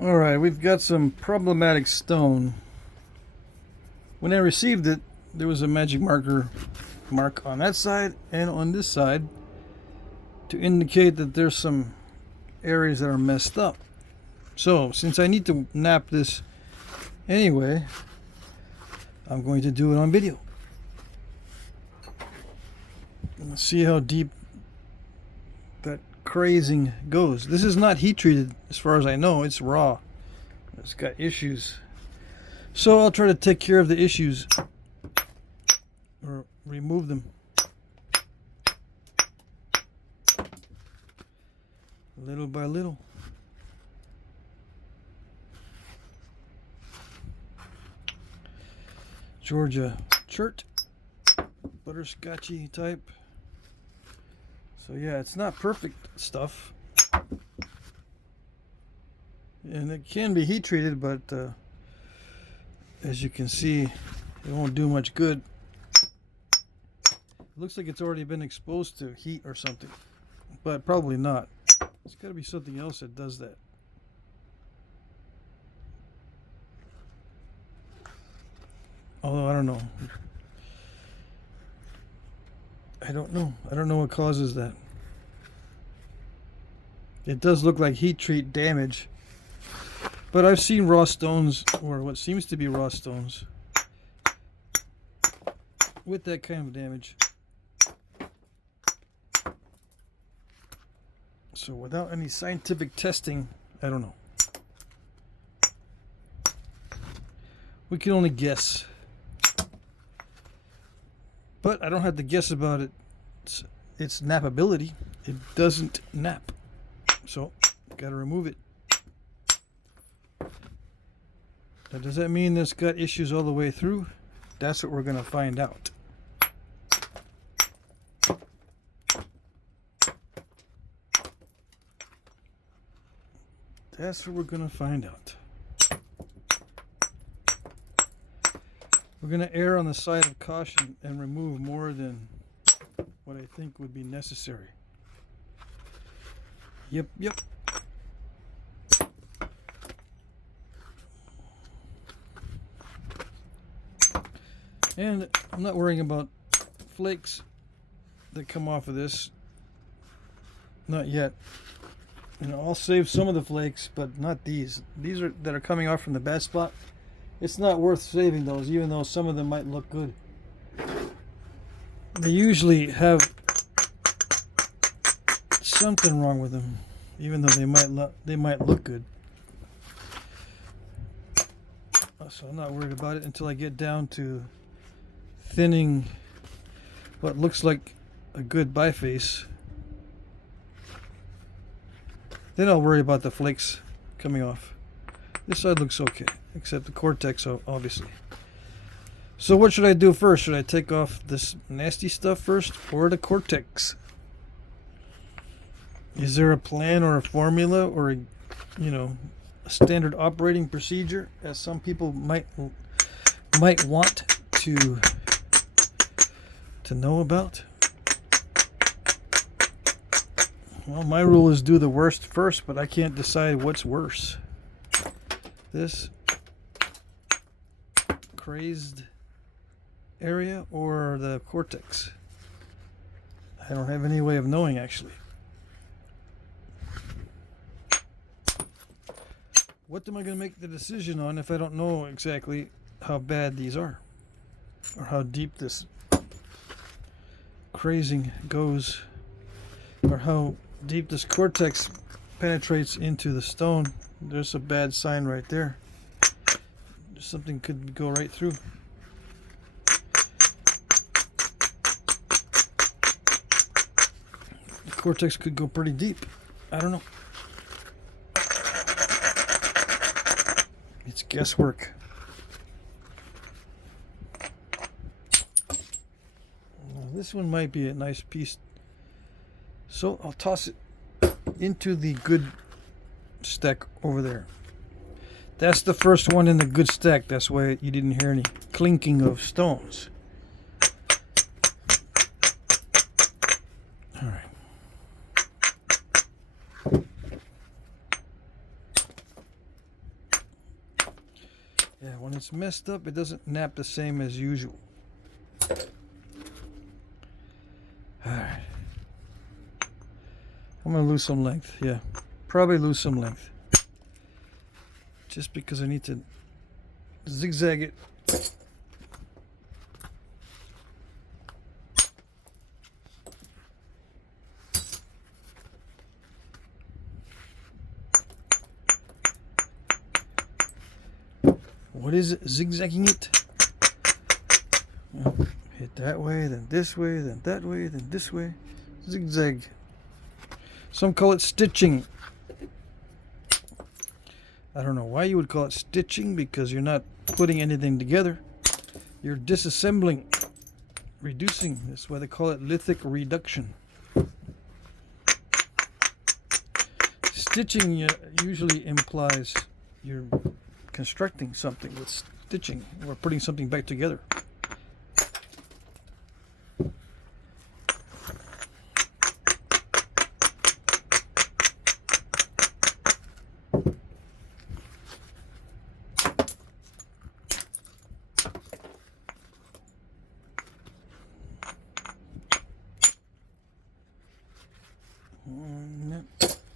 Alright, we've got some problematic stone. When I received it, there was a magic mark on that side and on this side to indicate that there's some areas that are messed up. So, since I need to nap this anyway, I'm going to do it on video. Let's see how deep that crazing goes. This is not heat treated as far as I know. It's raw. It's got issues. So I'll try to take care of the issues or remove them little by little. Georgia Chert, butterscotchy type. So yeah, it's not perfect stuff, and it can be heat treated, but as you can see, it won't do much good. It looks like it's already been exposed to heat or something, but probably not. It's got to be something else that does that. Although I don't know. I don't know what causes that. It does look like heat treat damage, but I've seen raw stones, or what seems to be raw stones, with that kind of damage. So without any scientific testing, I don't know. We can only guess. But I don't have to guess about its nappability. It doesn't nap. So, gotta remove it. Now, does that mean it's got issues all the way through? That's what we're gonna find out. That's what we're gonna find out. We're going to err on the side of caution and remove more than what I think would be necessary. Yep. And I'm not worrying about flakes that come off of this. Not yet. You know, I'll save some of the flakes, but not these. These are that are coming off from the bad spot. It's not worth saving those, even though some of them might look good. They usually have something wrong with them, even though they might look good. So I'm not worried about it until I get down to thinning what looks like a good biface. Then I'll worry about the flakes coming off. This side looks okay, except the cortex, obviously. So what should I do first? Should I take off this nasty stuff first, or the cortex? Is there a plan or a formula, or a standard operating procedure, as some people might want to know about? Well, my rule is do the worst first, but I can't decide what's worse. This crazed area or the cortex. I don't have any way of knowing, actually. What am I going to make the decision on if I don't know exactly how bad these are, or how deep this crazing goes, or how deep this cortex penetrates into the stone? There's a bad sign right there. Something could go right through. The cortex could go pretty deep. I don't know. It's guesswork. Well, this one might be a nice piece. So I'll toss it into the good stack over there. That's the first one in the good stack. That's why you didn't hear any clinking of stones. All right. Yeah, when it's messed up, it doesn't nap the same as usual. Alright. I'm going to lose some length. Yeah, probably lose some length. Just because I need to zigzag it. What is it? Zigzagging it? Hit that way, then this way, then that way, then this way. Zigzag. Some call it stitching. I don't know why you would call it stitching, because you're not putting anything together. You're disassembling, reducing. That's why they call it lithic reduction. Stitching usually implies you're constructing something with stitching, or putting something back together.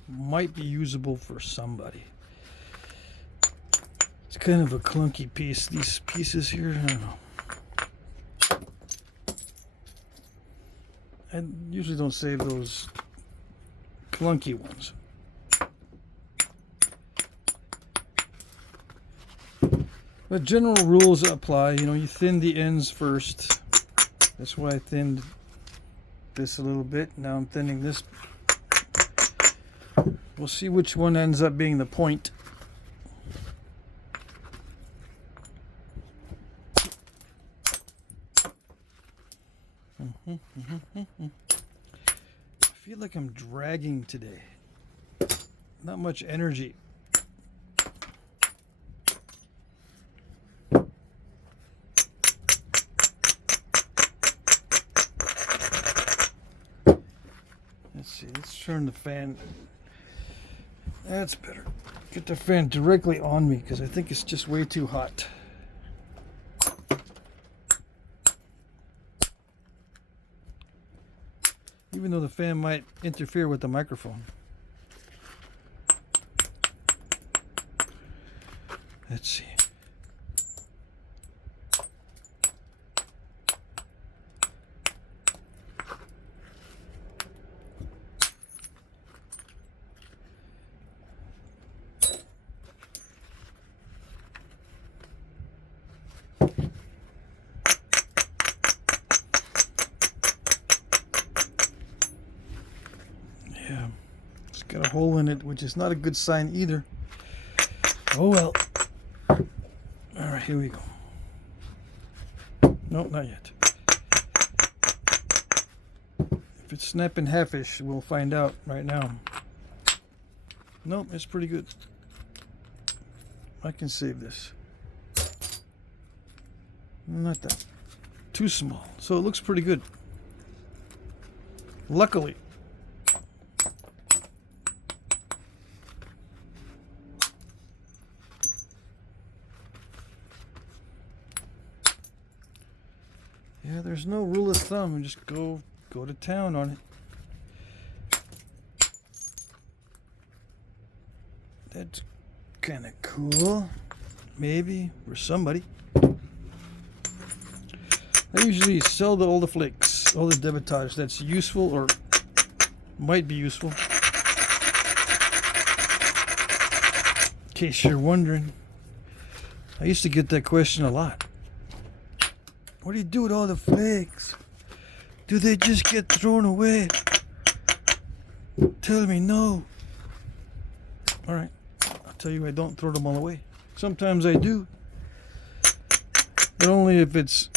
Might be usable for somebody. It's kind of a clunky piece. These pieces here, I don't know. I usually don't save those clunky ones. But general rules apply. You know, you thin the ends first. That's why I thinned this a little bit. Now I'm thinning this. We'll see which one ends up being the point. I feel like I'm dragging today. Not much energy. Let's see, let's turn the fan. That's better. Get the fan directly on me, because I think it's just way too hot. Even though the fan might interfere with the microphone. Let's see. Got a hole in it, which is not a good sign either. Oh well. Alright, here we go. Nope, not yet. If it's snapping halfish, we'll find out right now. Nope, it's pretty good. I can save this. Not that. Too small. So it looks pretty good. Luckily. Yeah, there's no rule of thumb. Just go to town on it. That's kind of cool. Maybe for somebody. I usually sell all the flakes, all the debitage that's useful or might be useful. In case you're wondering. I used to get that question a lot. What do you do with all the flakes? Do they just get thrown away? Tell me no. Alright, I'll tell you I don't throw them all away. Sometimes I do. But only if it's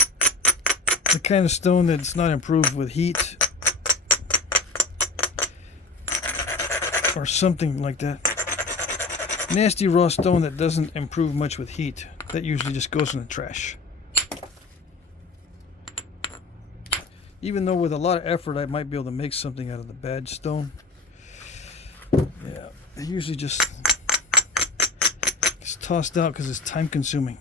the kind of stone that's not improved with heat. Or something like that. Nasty raw stone that doesn't improve much with heat. That usually just goes in the trash. Even though with a lot of effort I might be able to make something out of the bad stone. Yeah, it usually just gets tossed out because it's time consuming.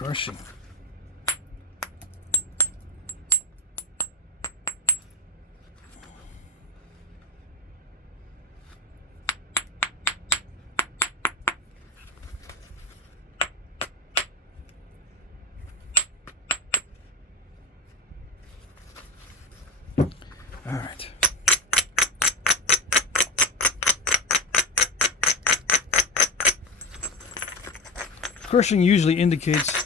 crushing. All right. Crushing usually indicates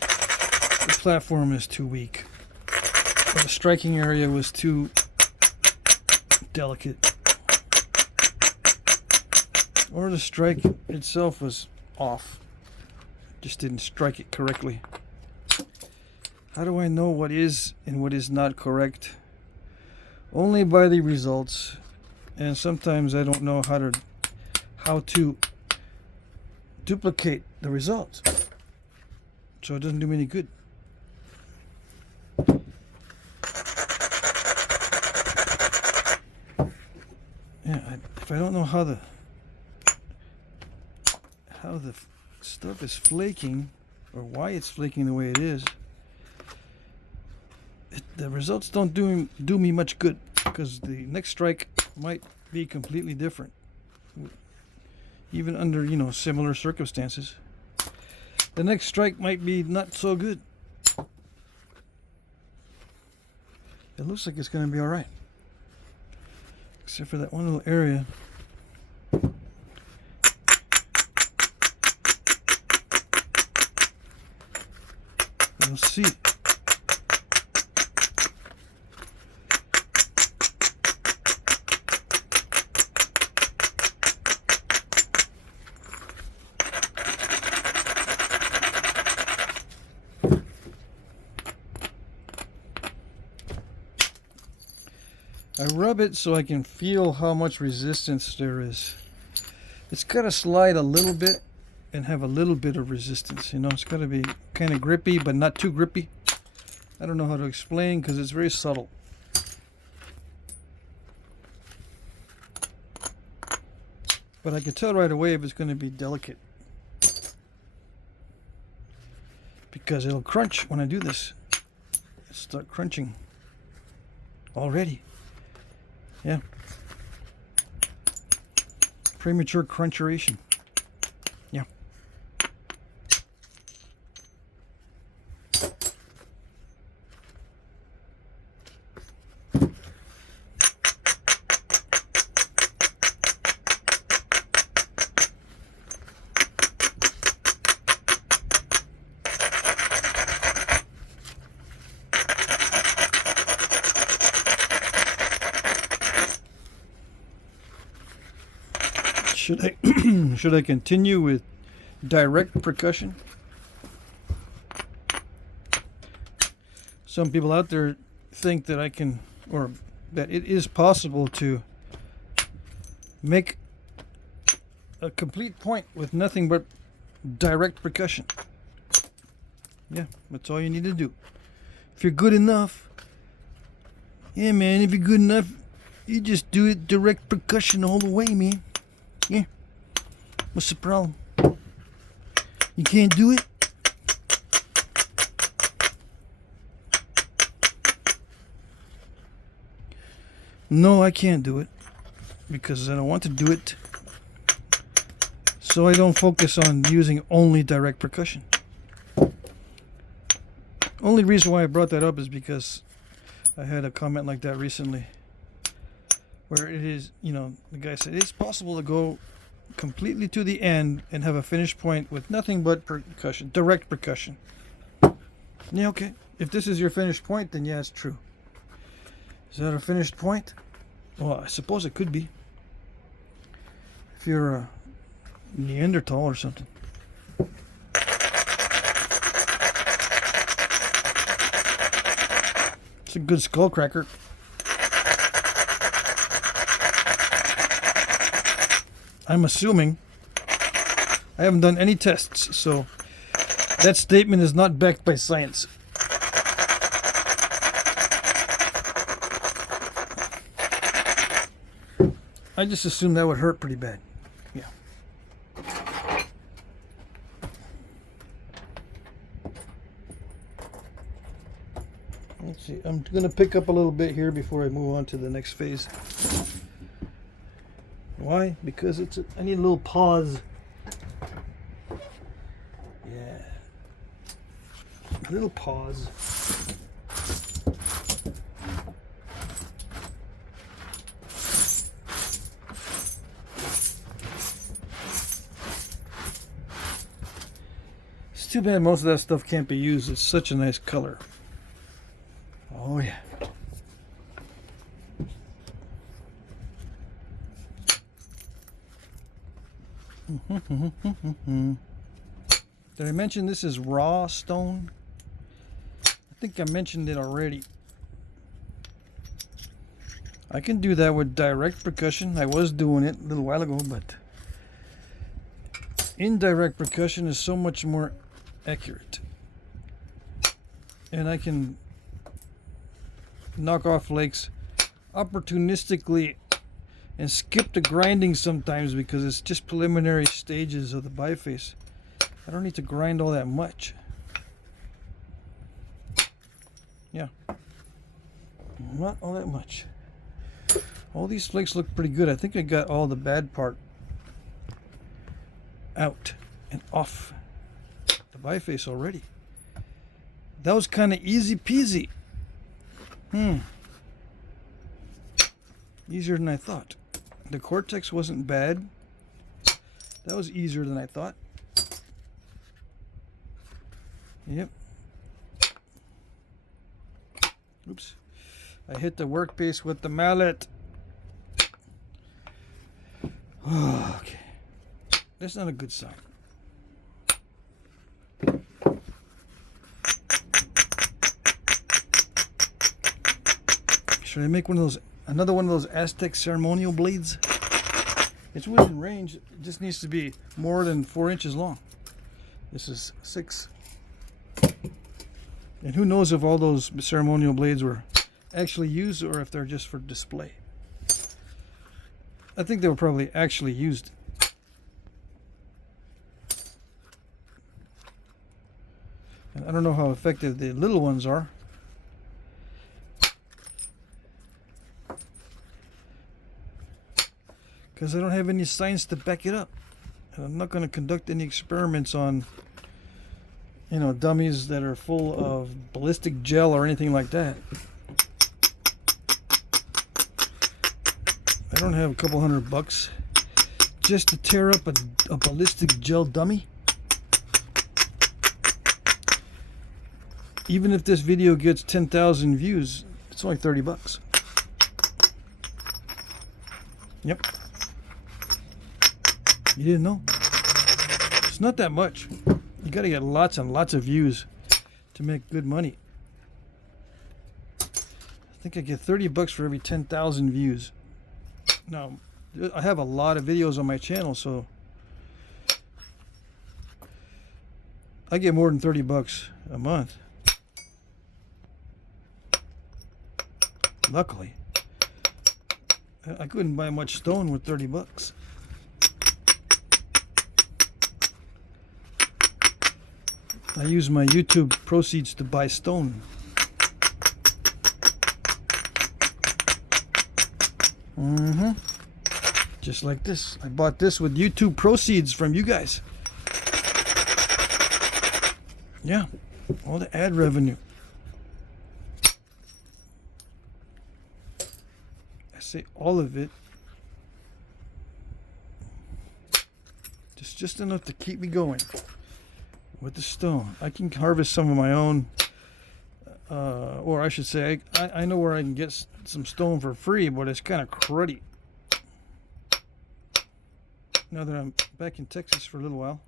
the platform is too weak, or the striking area was too delicate, or the strike itself was off. Just didn't strike it correctly. How do I know what is and what is not correct? Only by the results, and sometimes I don't know how to duplicate the results, so it doesn't do me any good. Yeah, if I don't know how the stuff is flaking, or why it's flaking the way it is, the results don't do me much good, because the next strike might be completely different, even under, you know, similar circumstances. The next strike might be not so good. It looks like it's going to be all right, except for that one little area. We'll see. I rub it so I can feel how much resistance there is. It's got to slide a little bit and have a little bit of resistance. You know, it's got to be kind of grippy, but not too grippy. I don't know how to explain because it's very subtle. But I can tell right away if it's going to be delicate, because it'll crunch when I do this. It'll start crunching already. Yeah. Premature cruncheration. Yeah. Should I continue with direct percussion? Some people out there think that I can, or that it is possible to make a complete point with nothing but direct percussion. Yeah, that's all you need to do. If you're good enough, yeah man, if you're good enough, you just do it direct percussion all the way, man. Yeah. What's the problem? You can't do it? No, I can't do it because I don't want to do it. So I don't focus on using only direct percussion. Only reason why I brought that up is because I had a comment like that recently, where it is, you know, the guy said it's possible to go completely to the end and have a finished point with nothing but percussion, direct percussion. Yeah, okay. If this is your finished point, then yeah, it's true. Is that a finished point? Well, I suppose it could be. If you're a Neanderthal or something. It's a good skull cracker. I'm assuming. I haven't done any tests, so that statement is not backed by science. I just assumed that would hurt pretty bad. Yeah. See, I'm going to pick up a little bit here before I move on to the next phase. Why? Because I need a little pause. Yeah. A little pause. It's too bad most of that stuff can't be used. It's such a nice color. Oh yeah. Did I mention this is raw stone? I think I mentioned it already. I can do that with direct percussion. I was doing it a little while ago, but indirect percussion is so much more accurate. And I can knock off flakes opportunistically and skip the grinding sometimes because it's just preliminary stages of the biface. I don't need to grind all that much. Yeah, not all that much. All these flakes look pretty good. I think I got all the bad part out and off the biface already. That was kind of easy peasy. Easier than I thought. The cortex wasn't bad. That was easier than I thought. Yep. Oops. I hit the workpiece with the mallet. Okay. That's not a good sign. Should I make another one of those Aztec ceremonial blades? It's within range. It just needs to be more than 4 inches long. This is 6. And who knows if all those ceremonial blades were actually used or if they're just for display. I think they were probably actually used. And I don't know how effective the little ones are. Because I don't have any science to back it up. And I'm not going to conduct any experiments on, you know, dummies that are full of ballistic gel or anything like that. I don't have a couple $100 just to tear up a ballistic gel dummy. Even if this video gets 10,000 views, it's only $30. Yep. You didn't know? It's not that much. You gotta get lots and lots of views to make good money. I think I get $30 for every 10,000 views. Now, I have a lot of videos on my channel, so I get more than $30 a month. Luckily. I couldn't buy much stone with $30. I use my YouTube proceeds to buy stone. Just like this. I bought this with YouTube proceeds from you guys. Yeah, all the ad revenue. I say all of it. Just enough to keep me going with the stone. I can harvest some of my own, or I should say, I know where I can get some stone for free, but it's kind of cruddy. Now that I'm back in Texas for a little while.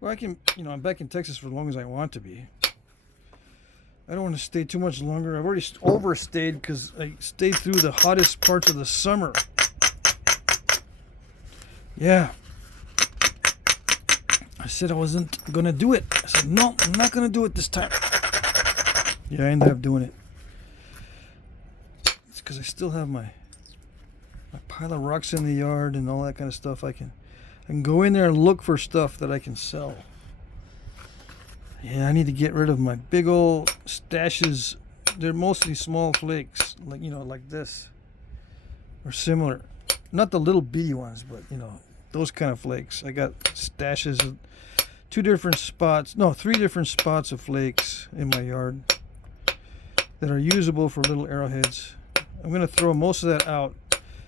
Well, I can, you know, I'm back in Texas for as long as I want to be. I don't want to stay too much longer. I've already overstayed because I stayed through the hottest parts of the summer. Yeah. I said I wasn't going to do it. I said, no, I'm not going to do it this time. Yeah, I ended up doing it. It's because I still have my pile of rocks in the yard and all that kind of stuff. I can go in there and look for stuff that I can sell. Yeah, I need to get rid of my big old stashes they're mostly small flakes, like, you know, like this, or similar. Not the little bitty ones, but, you know, those kind of flakes. I got stashes of 3 different spots of flakes in my yard that are usable for little arrowheads. I'm going to throw most of that out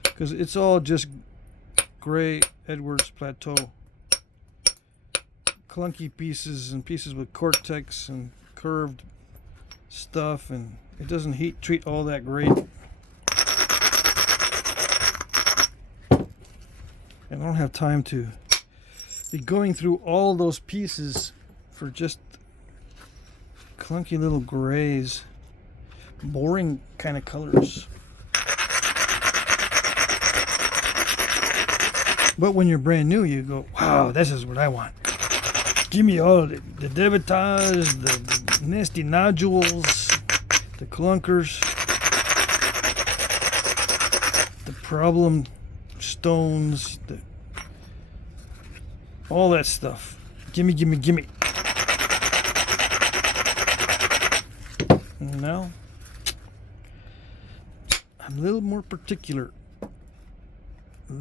because it's all just gray Edwards Plateau. Clunky pieces and pieces with cortex and curved stuff, and it doesn't heat treat all that great. And I don't have time to be going through all those pieces for just clunky little grays, boring kind of colors. But when you're brand new, you go, wow, this is what I want. Give me all the debitage, the nasty nodules, the clunkers, the problem stones, all that stuff. Gimme, gimme, gimme. And now, I'm a little more particular.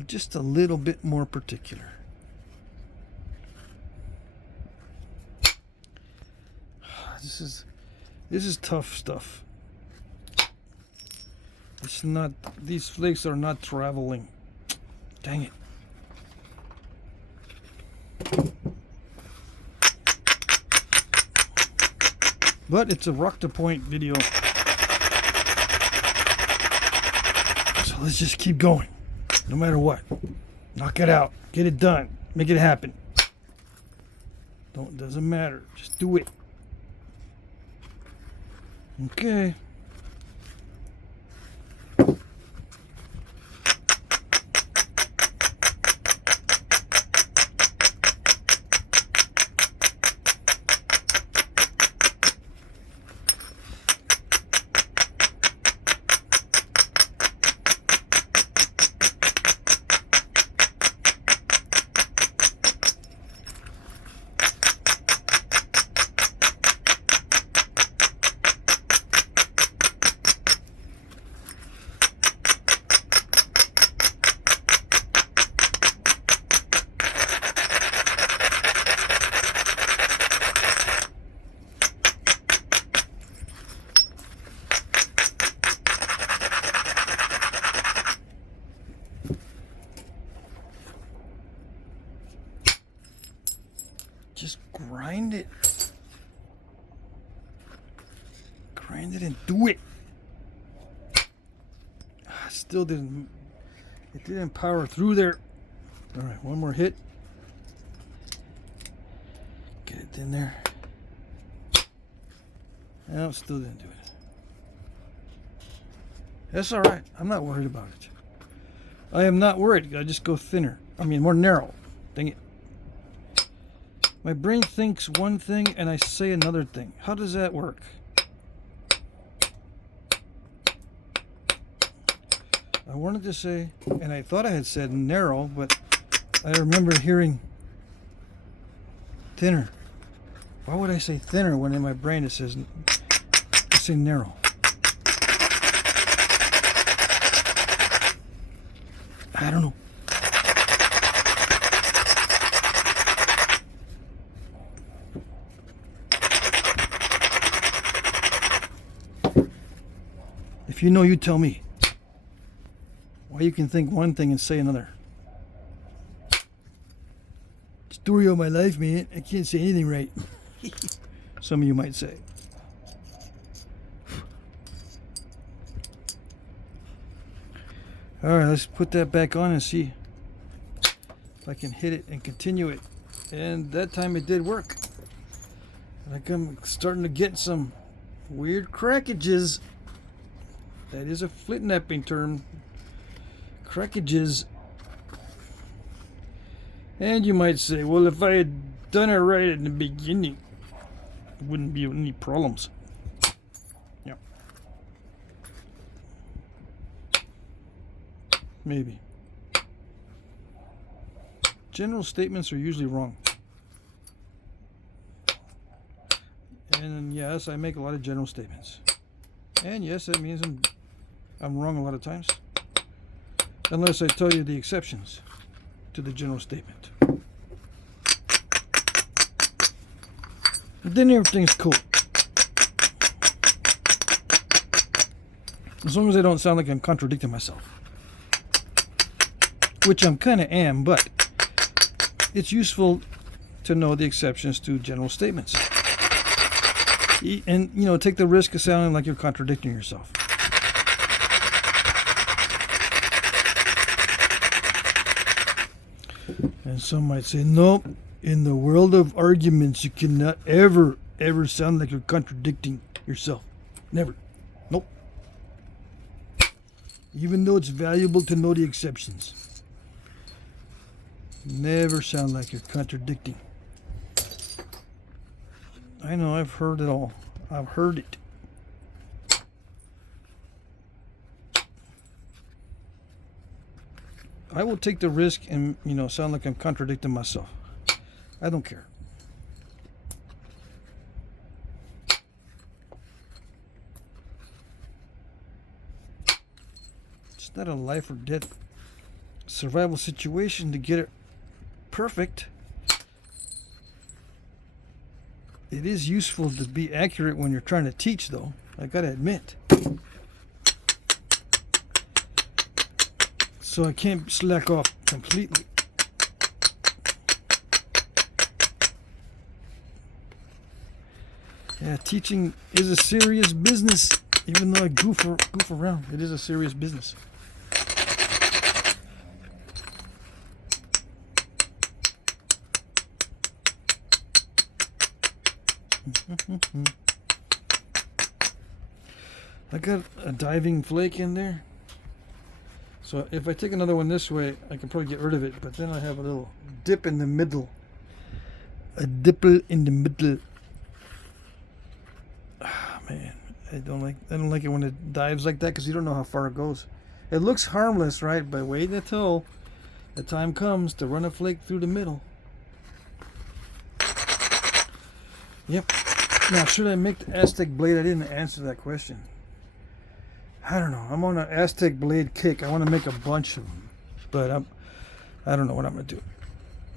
Just a little bit more particular. This is tough stuff. It's not, these flakes are not traveling. Dang it. But it's a rock to point video. So let's just keep going. No matter what. Knock it out. Get it done. Make it happen. Doesn't matter. Just do it. Okay. Just grind it. Grind it and do it. Still didn't, it didn't power through there. All right, one more hit. Get it in there. No, still didn't do it. That's all right. I'm not worried about it. I am not worried. I just go thinner. I mean, more narrow. Dang it. My brain thinks one thing and I say another thing. How does that work? I wanted to say, and I thought I had said narrow, but I remember hearing thinner. Why would I say thinner when in my brain it says, I say narrow? I don't know. If you know, you tell me. Why you can think one thing and say another. Story of my life, man. I can't say anything right. Some of you might say. Alright, let's put that back on and see if I can hit it and continue it. And that time it did work. Like I'm starting to get some weird crackages. That is a Flintknapping term. Crackages. And you might say, well, if I had done it right in the beginning, there wouldn't be any problems. Yeah. Maybe. General statements are usually wrong. And yes, I make a lot of general statements. And yes, that means I'm wrong a lot of times. Unless I tell you the exceptions to the general statement. Then everything's cool. As long as I don't sound like I'm contradicting myself. Which I'm kind of am, but it's useful to know the exceptions to general statements. And, you know, take the risk of sounding like you're contradicting yourself. And some might say, nope, in the world of arguments, you cannot ever sound like you're contradicting yourself. Never. Nope. Even though it's valuable to know the exceptions. Never sound like you're contradicting. I know, I've heard it all. I've heard it. I will take the risk and, you know, sound like I'm contradicting myself. I don't care. It's not a life or death survival situation to get it perfect. It is useful to be accurate when you're trying to teach, though. I gotta admit. So I can't slack off completely. Yeah, teaching is a serious business. Even though I goof around, it is a serious business. I got a diving flake in there. So if I take another one this way, I can probably get rid of it, but then I have a little dip in the middle. A dipple in the middle. Ah, man, I don't like it when it dives like that because you don't know how far it goes. It looks harmless, right? But wait until the time comes to run a flake through the middle. Yep. Now, should I make the Aztec blade? I didn't answer that question. I don't know. I'm on an Aztec blade kick. I want to make a bunch of them, but I don't know what I'm gonna do.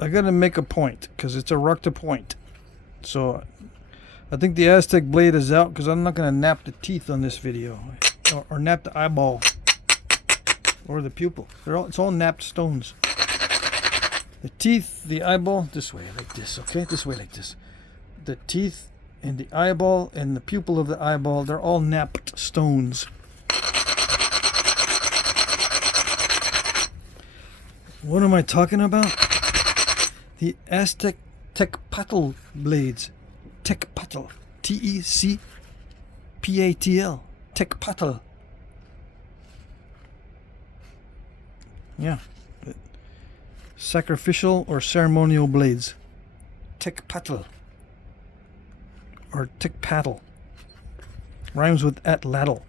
I gotta make a point because it's a rock to point. So I think the Aztec blade is out because I'm not gonna nap the teeth on this video, or nap the eyeball, or the pupil. It's all napped stones. The teeth, the eyeball, this way like this. Okay, this way like this. The teeth and the eyeball and the pupil of the eyeball, they're all napped stones. What am I talking about? The Aztec Tecpatl blades. Tecpatl. T-E-C-P-A-T-L. Tecpatl. Yeah. Sacrificial or ceremonial blades. Tecpatl. Or Tecpatl. Rhymes with atlatl.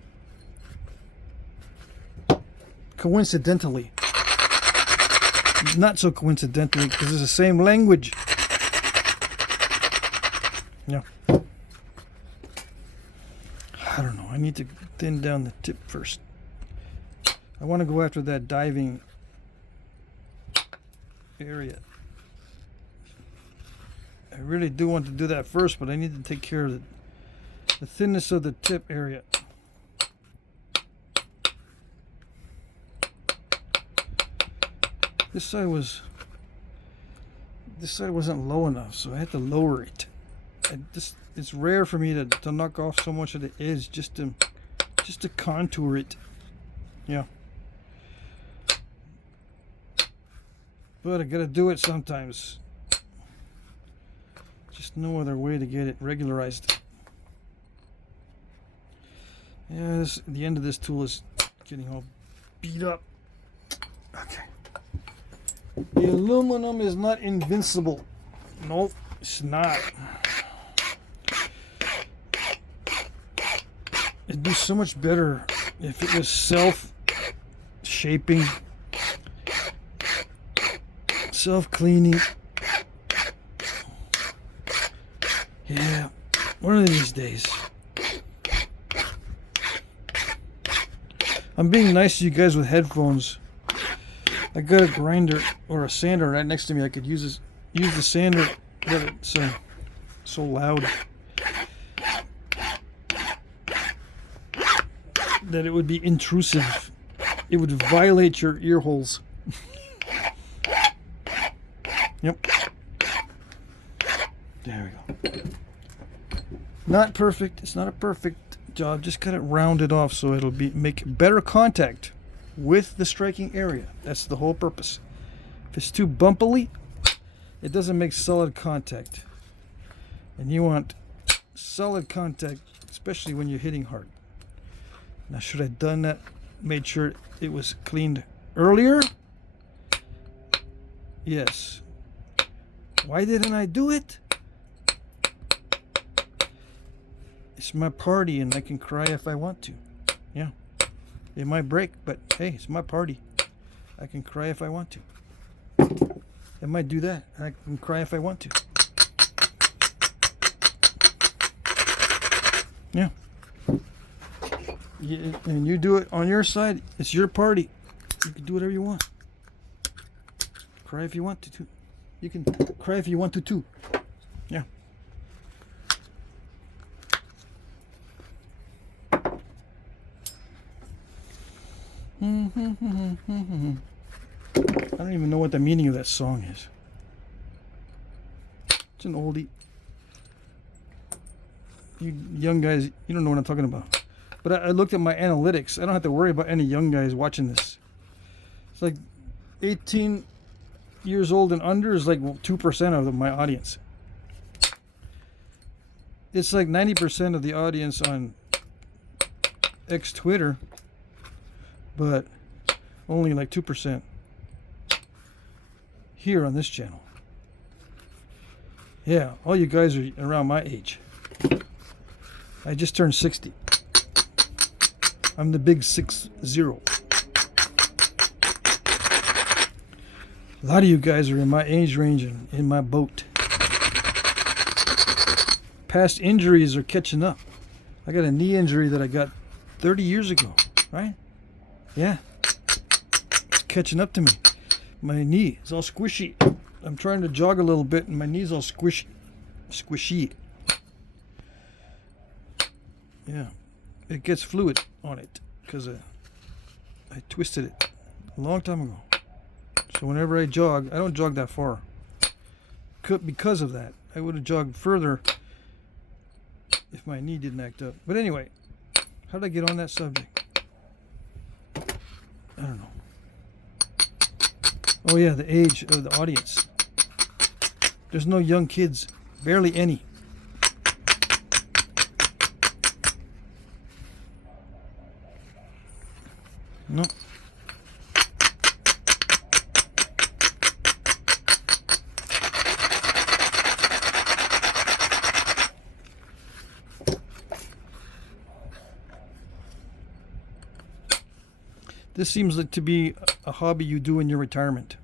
Coincidentally. Not so coincidentally, because it's the same language. Yeah. I don't know. I need to thin down the tip first. I want to go after that diving area. I really do want to do that first, but I need to take care of the thinness of the tip area. This side wasn't low enough, so I had to lower it. It's rare for me to knock off so much of the edge just to contour it. Yeah. But I gotta do it sometimes. Just no other way to get it regularized. Yeah, the end of this tool is getting all beat up. Okay. The aluminum is not invincible. Nope, it's not. It'd be so much better if it was self-shaping, self-cleaning. Yeah, one of these days. I'm being nice to you guys with headphones. I got a grinder or a sander right next to me. I could use the sander, but it's so loud that it would be intrusive. It would violate your ear holes. Yep. There we go. Not perfect. It's not a perfect job. Just got it rounded off so it'll make better contact with the striking area. That's the whole purpose. If it's too bumpily, it doesn't make solid contact. And you want solid contact, especially when you're hitting hard. Now, should I have done that? Made sure it was cleaned earlier? Yes. Why didn't I do it? It's my party and I can cry if I want to. Yeah. It might break, but hey, it's my party. I can cry if I want to. I might do that. I can cry if I want to. Yeah. And you do it on your side. It's your party. You can do whatever you want. Cry if you want to too. You can cry if you want to too. Yeah. I don't even know what the meaning of that song is. It's an oldie. You young guys, you don't know what I'm talking about. But I looked at my analytics. I don't have to worry about any young guys watching this. It's like 18 years old and under is like 2% of my audience. It's like 90% of the audience on X Twitter, but only like 2% here on this channel. Yeah, all you guys are around my age. I just turned 60. I'm the big 60. A lot of you guys are in my age range and in my boat. Past injuries are catching up. I got a knee injury that I got 30 years ago, right? Yeah. It's catching up to me. My knee is all squishy. I'm trying to jog a little bit and my knee's all squishy. Squishy. Yeah. It gets fluid on it because I twisted it a long time ago. So whenever I jog, I don't jog that far. Because of that. I would have jogged further if my knee didn't act up. But anyway, how did I get on that subject? I don't know. Oh yeah, the age of the audience. There's no young kids. Barely any. No. This seems like to be a hobby you do in your retirement.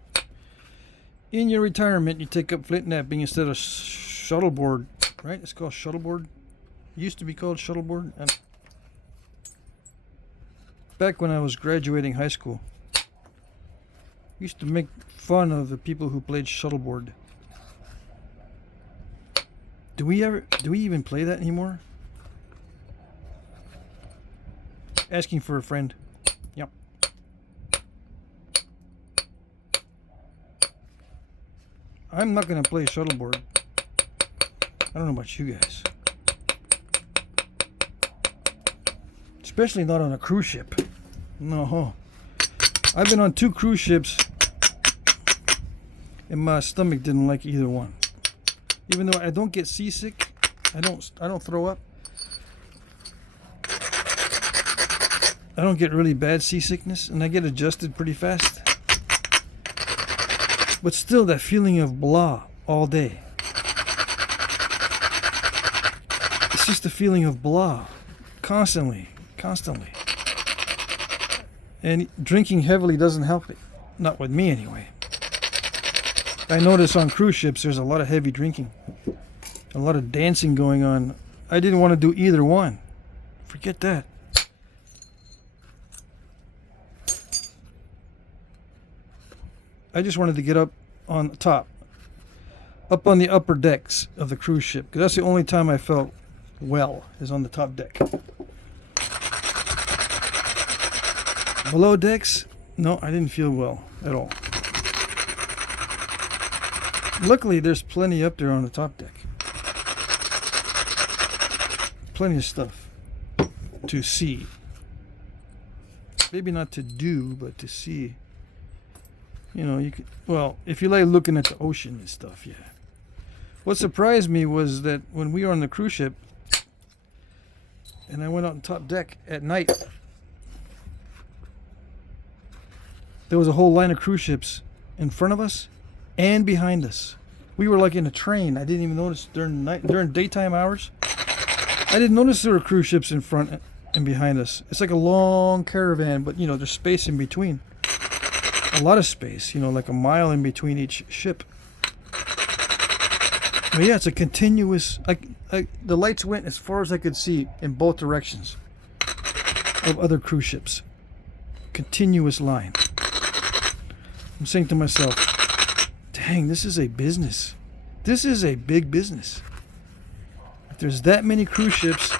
In your retirement, you take up Flintknapping instead of shuttleboard, right? It's called shuttleboard. It used to be called shuttleboard. And back when I was graduating high school, I used to make fun of the people who played shuttleboard. Do we even play that anymore? Asking for a friend. Yep. I'm not gonna play shuttleboard. I don't know about you guys. Especially not on a cruise ship. No. I've been on 2 cruise ships and my stomach didn't like either one. Even though I don't get seasick, I don't throw up. I don't get really bad seasickness and I get adjusted pretty fast. But still that feeling of blah all day. It's just a feeling of blah constantly. And drinking heavily doesn't help it. Not with me anyway. I notice on cruise ships there's a lot of heavy drinking. A lot of dancing going on. I didn't want to do either one. Forget that. I just wanted to get up on top, up on the upper decks of the cruise ship, because that's the only time I felt well, is on the top deck. Below decks, no, I didn't feel well at all. Luckily, there's plenty up there on the top deck. Plenty of stuff to see. Maybe not to do, but to see. You know, you could, well, if you like looking at the ocean and stuff, yeah. What surprised me was that when we were on the cruise ship and I went out on top deck at night, there was a whole line of cruise ships in front of us and behind us. We were like in a train. I didn't even notice during night, during daytime hours. I didn't notice there were cruise ships in front and behind us. It's like a long caravan, but you know, there's space in between. A lot of space, you know, like a mile in between each ship. But yeah, it's a continuous, the lights went as far as I could see in both directions of other cruise ships. Continuous line. I'm saying to myself, dang, this is a business. This is a big business. If there's that many cruise ships,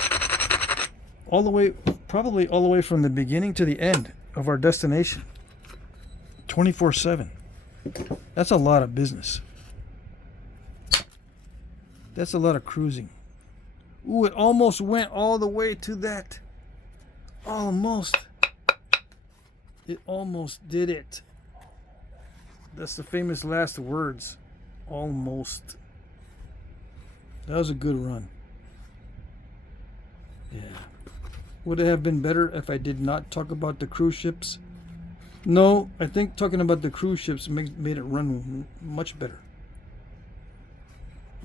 all the way, probably all the way from the beginning to the end of our destination, 24/7. That's a lot of business. That's a lot of cruising. Ooh, it almost went all the way to that. Almost. It almost did it. That's the famous last words. Almost. That was a good run. Yeah. Would it have been better if I did not talk about the cruise ships? No, I think talking about the cruise ships made it run much better.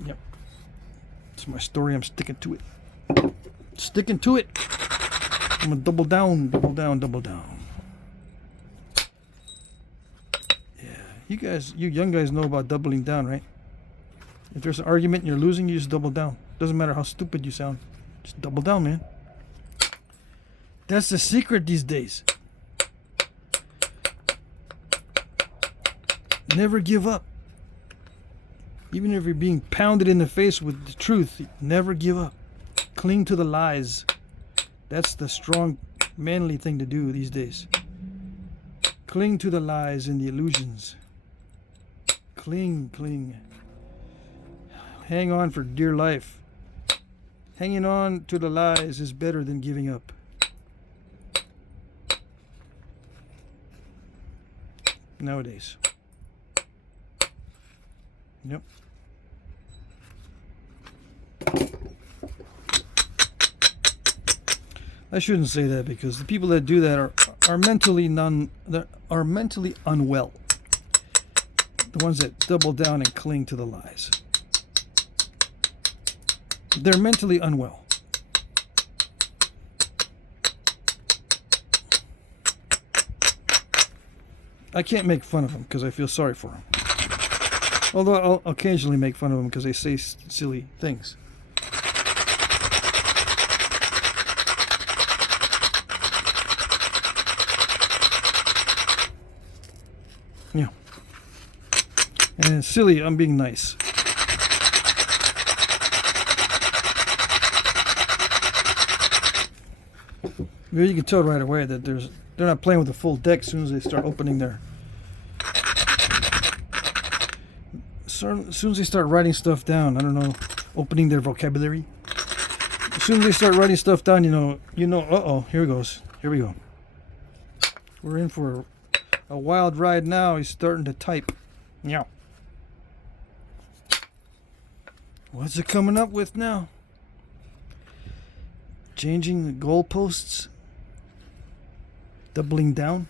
Yep. It's my story. I'm sticking to it. Sticking to it. I'm gonna double down, double down, double down. Yeah, you guys, you young guys know about doubling down, right? If there's an argument and you're losing, you just double down. Doesn't matter how stupid you sound. Just double down, man. That's the secret these days. Never give up. Even if you're being pounded in the face with the truth, never give up. Cling to the lies. That's the strong, manly thing to do these days. Cling to the lies and the illusions. Cling, cling. Hang on for dear life. Hanging on to the lies is better than giving up. Nowadays. Yep. I shouldn't say that because the people that do that are mentally unwell. The ones that double down and cling to the lies. They're mentally unwell. I can't make fun of them because I feel sorry for them. Although I'll occasionally make fun of them because they say silly things. Yeah. And silly, I'm being nice. Maybe you can tell right away that they're not playing with the full deck as soon as they start opening their... As soon as they start writing stuff down, I don't know, opening their vocabulary. As soon as they start writing stuff down, you know, uh-oh, here it goes. Here we go. We're in for a wild ride now. He's starting to type. Yeah. What's it coming up with now? Changing the goalposts? Doubling down?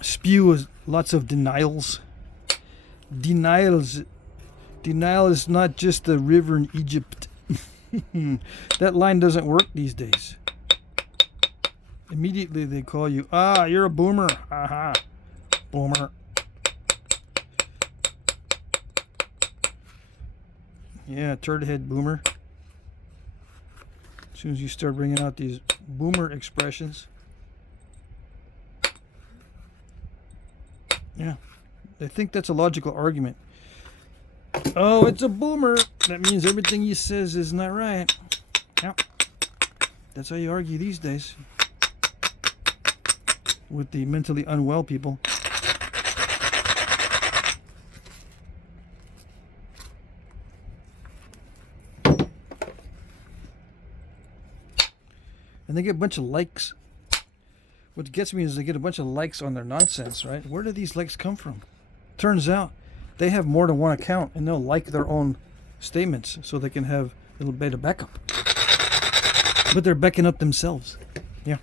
Spew lots of denials. Denial is not just a river in Egypt. That line doesn't work these days. Immediately they call you, you're a boomer. Aha, boomer. Yeah, turd head boomer. As soon as you start bringing out these boomer expressions. Yeah, they think that's a logical argument. Oh, it's a boomer. That means everything he says is not right. Yeah, that's how you argue these days with the mentally unwell people. And they get a bunch of likes. What gets me is they get a bunch of likes on their nonsense, right? Where do these likes come from? Turns out they have more than one account and they'll like their own statements so they can have a little bit of backup. But they're backing up themselves. Yeah.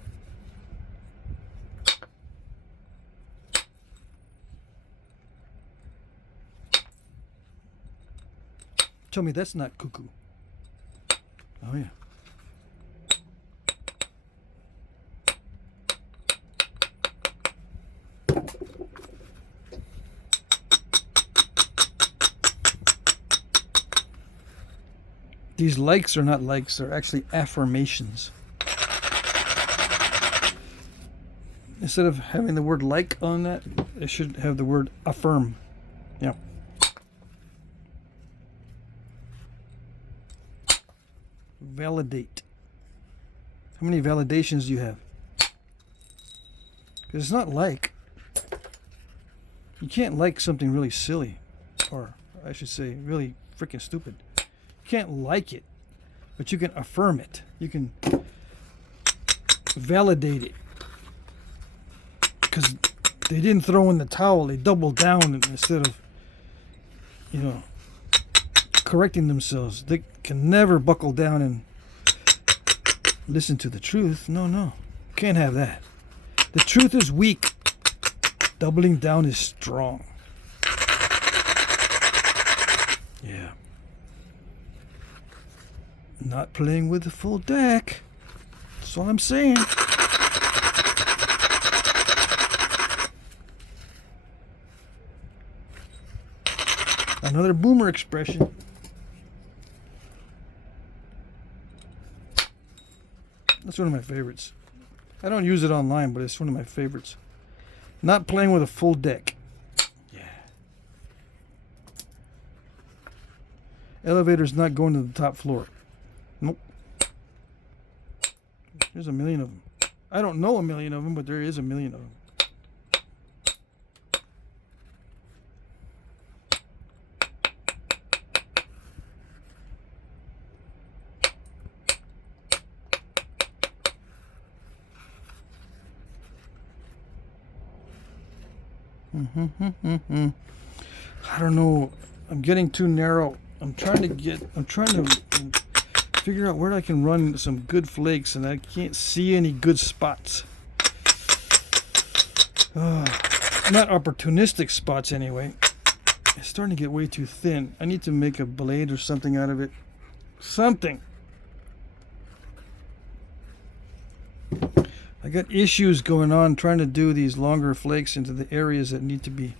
Tell me that's not cuckoo. Oh, yeah. These likes are not likes, they're actually affirmations. Instead of having the word like on that, it should have the word affirm. Yeah. Validate. How many validations do you have? Because it's not like. You can't like something really silly. Or I should say really freaking stupid. You can't like it, but you can affirm it. You can validate it. Because they didn't throw in the towel, they doubled down instead of, you know, correcting themselves. They can never buckle down and listen to the truth. No, no. Can't have that. The truth is weak. Doubling down is strong. Yeah. Not playing with the full deck. That's all I'm saying. Another boomer expression. That's one of my favorites. I don't use it online, but it's one of my favorites. Not playing with a full deck. Yeah. Elevator's not going to the top floor. Nope. There's a million of them. I don't know a million of them, but there is a million of them. I don't know. I'm getting too narrow. I'm trying to figure out where I can run some good flakes, and I can't see any good spots. Not opportunistic spots anyway. It's starting to get way too thin. I need to make a blade or something out of it. Something. I got issues going on trying to do these longer flakes into the areas that need to be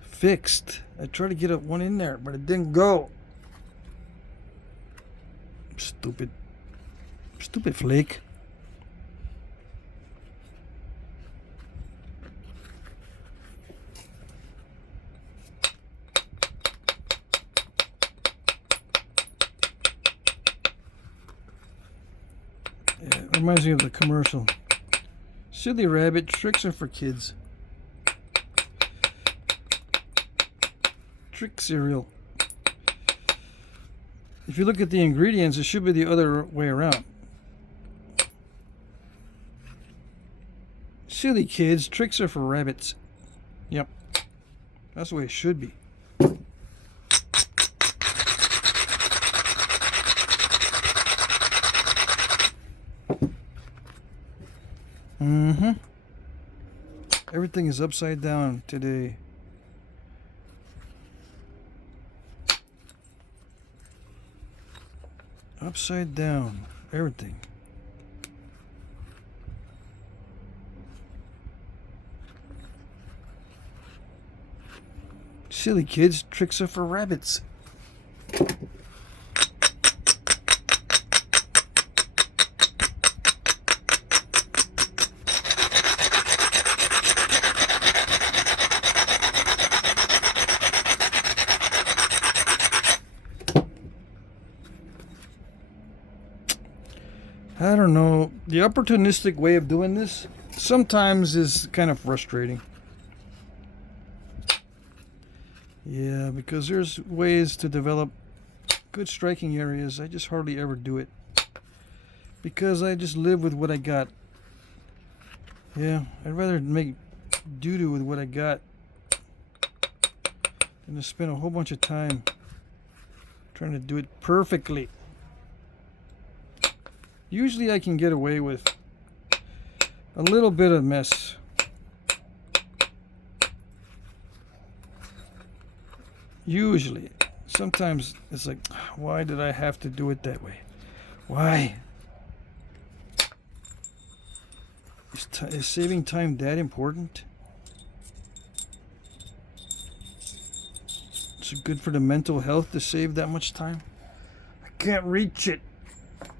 fixed. I tried to get one in there, but it didn't go. Stupid flake. Yeah, it reminds me of the commercial. Silly rabbit, tricks are for kids. Trick cereal. If you look at the ingredients, it should be the other way around. Silly kids, tricks are for rabbits. Yep. That's the way it should be. Everything is upside down today. Upside down. Everything. Silly kids, tricks are for rabbits. I don't know. The opportunistic way of doing this sometimes is kind of frustrating. Yeah, because there's ways to develop good striking areas. I just hardly ever do it. Because I just live with what I got. Yeah, I'd rather make doo-doo with what I got than to spend a whole bunch of time trying to do it perfectly. Usually I can get away with a little bit of mess. Usually. Sometimes it's like, why did I have to do it that way? Why? Is saving time that important? Is it good for the mental health to save that much time? I can't reach it.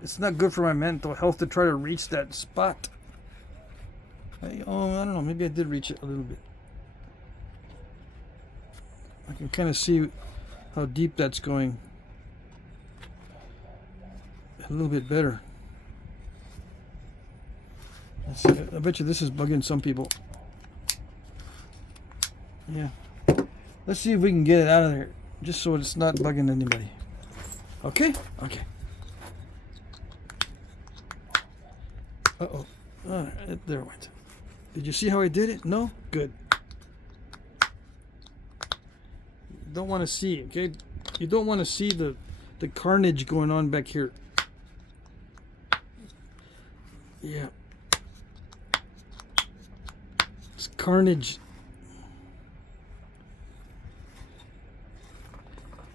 It's not good for my mental health to try to reach that spot. I don't know. Maybe I did reach it a little bit. I can kind of see how deep that's going. A little bit better. Let's see. I bet you this is bugging some people. Yeah. Let's see if we can get it out of there, just so it's not bugging anybody. Okay? Okay. Uh-oh. There it went. Did you see how I did it? No? Good. You don't want to see, okay? You don't want to see the carnage going on back here. Yeah. It's carnage.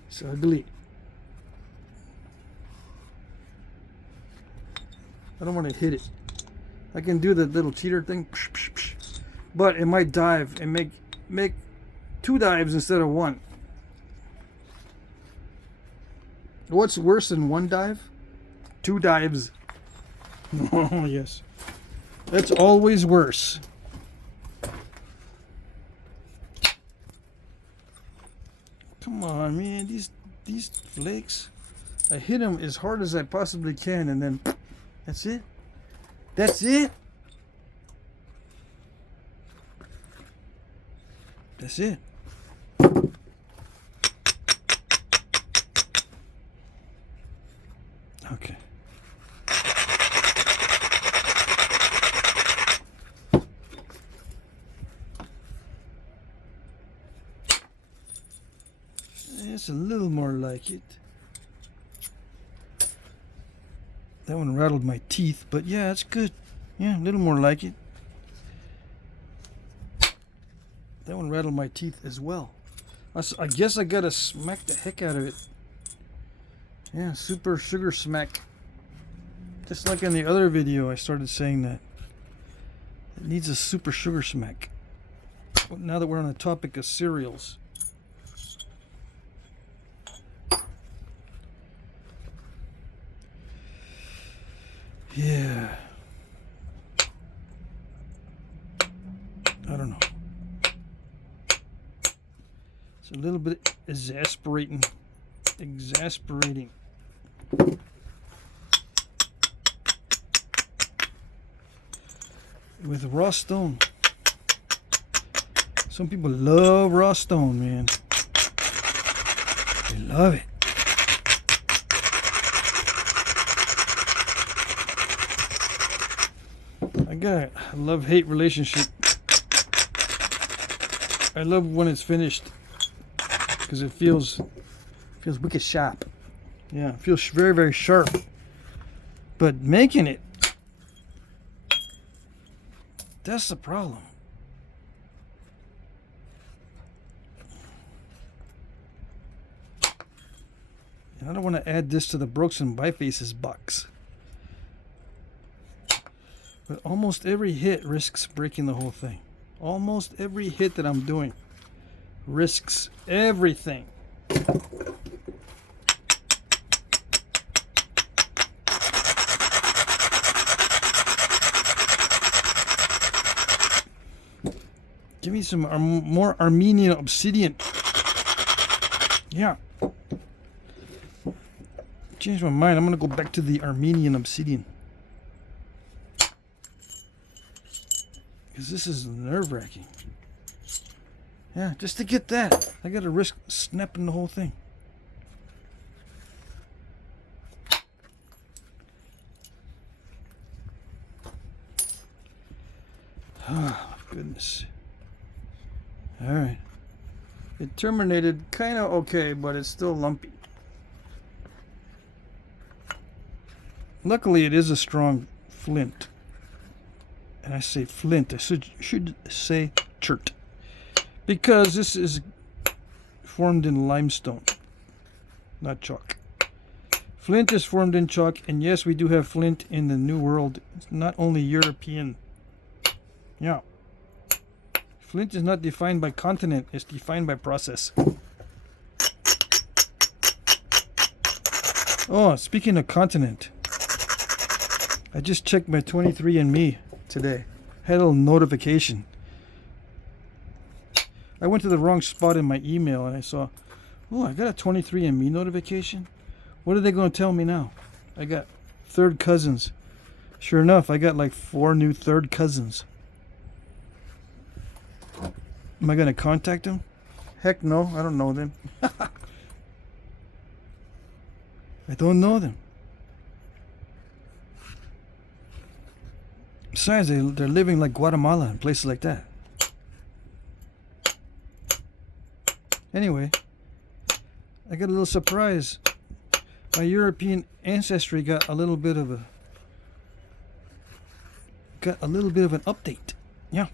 It's ugly. I don't want to hit it. I can do the little cheater thing, but it might dive and make 2 dives instead of 1. What's worse than 1 dive? 2 dives. Oh yes, that's always worse. Come on, man, these flakes. I hit them as hard as I possibly can, and then that's it. That's it. That's it. Okay. It's a little more like it. That one rattled my teeth, but yeah, it's good. Yeah, a little more like it. That one rattled my teeth as well. I guess I gotta smack the heck out of it. Yeah, super sugar smack. Just like in the other video, I started saying that. It needs a super sugar smack. But now that we're on the topic of cereals. Yeah. I don't know. It's a little bit exasperating. With raw stone. Some people love raw stone, man. They love it. I got a love-hate relationship. I love when it's finished because it feels wicked sharp. Yeah, it feels very, very sharp. But making it, that's the problem. And I don't want to add this to the Brooks and Bifaces box. But almost every hit risks breaking the whole thing. Almost every hit that I'm doing risks everything. Give me some more Armenian Obsidian. Yeah. Changed my mind. I'm going to go back to the Armenian Obsidian. Because this is nerve-wracking. Yeah, just to get that, I gotta risk snapping the whole thing. Oh, goodness. Alright. It terminated kind of okay, but it's still lumpy. Luckily, it is a strong flint. And I say flint, I should say chert. Because this is formed in limestone, not chalk. Flint is formed in chalk, and yes, we do have flint in the New World. It's not only European. Yeah. Flint is not defined by continent, it's defined by process. Oh, speaking of continent, I just checked my 23andMe today. Had a little notification. I went to the wrong spot in my email and I saw, oh, I got a 23andMe notification. What are they going to tell me now? I got third cousins. Sure enough, I got like 4 new third cousins. Am I going to contact them? Heck no, I don't know them. I don't know them. Besides, they're living like Guatemala and places like that. Anyway, I got a little surprise. My European ancestry got a little bit of an update. Yeah.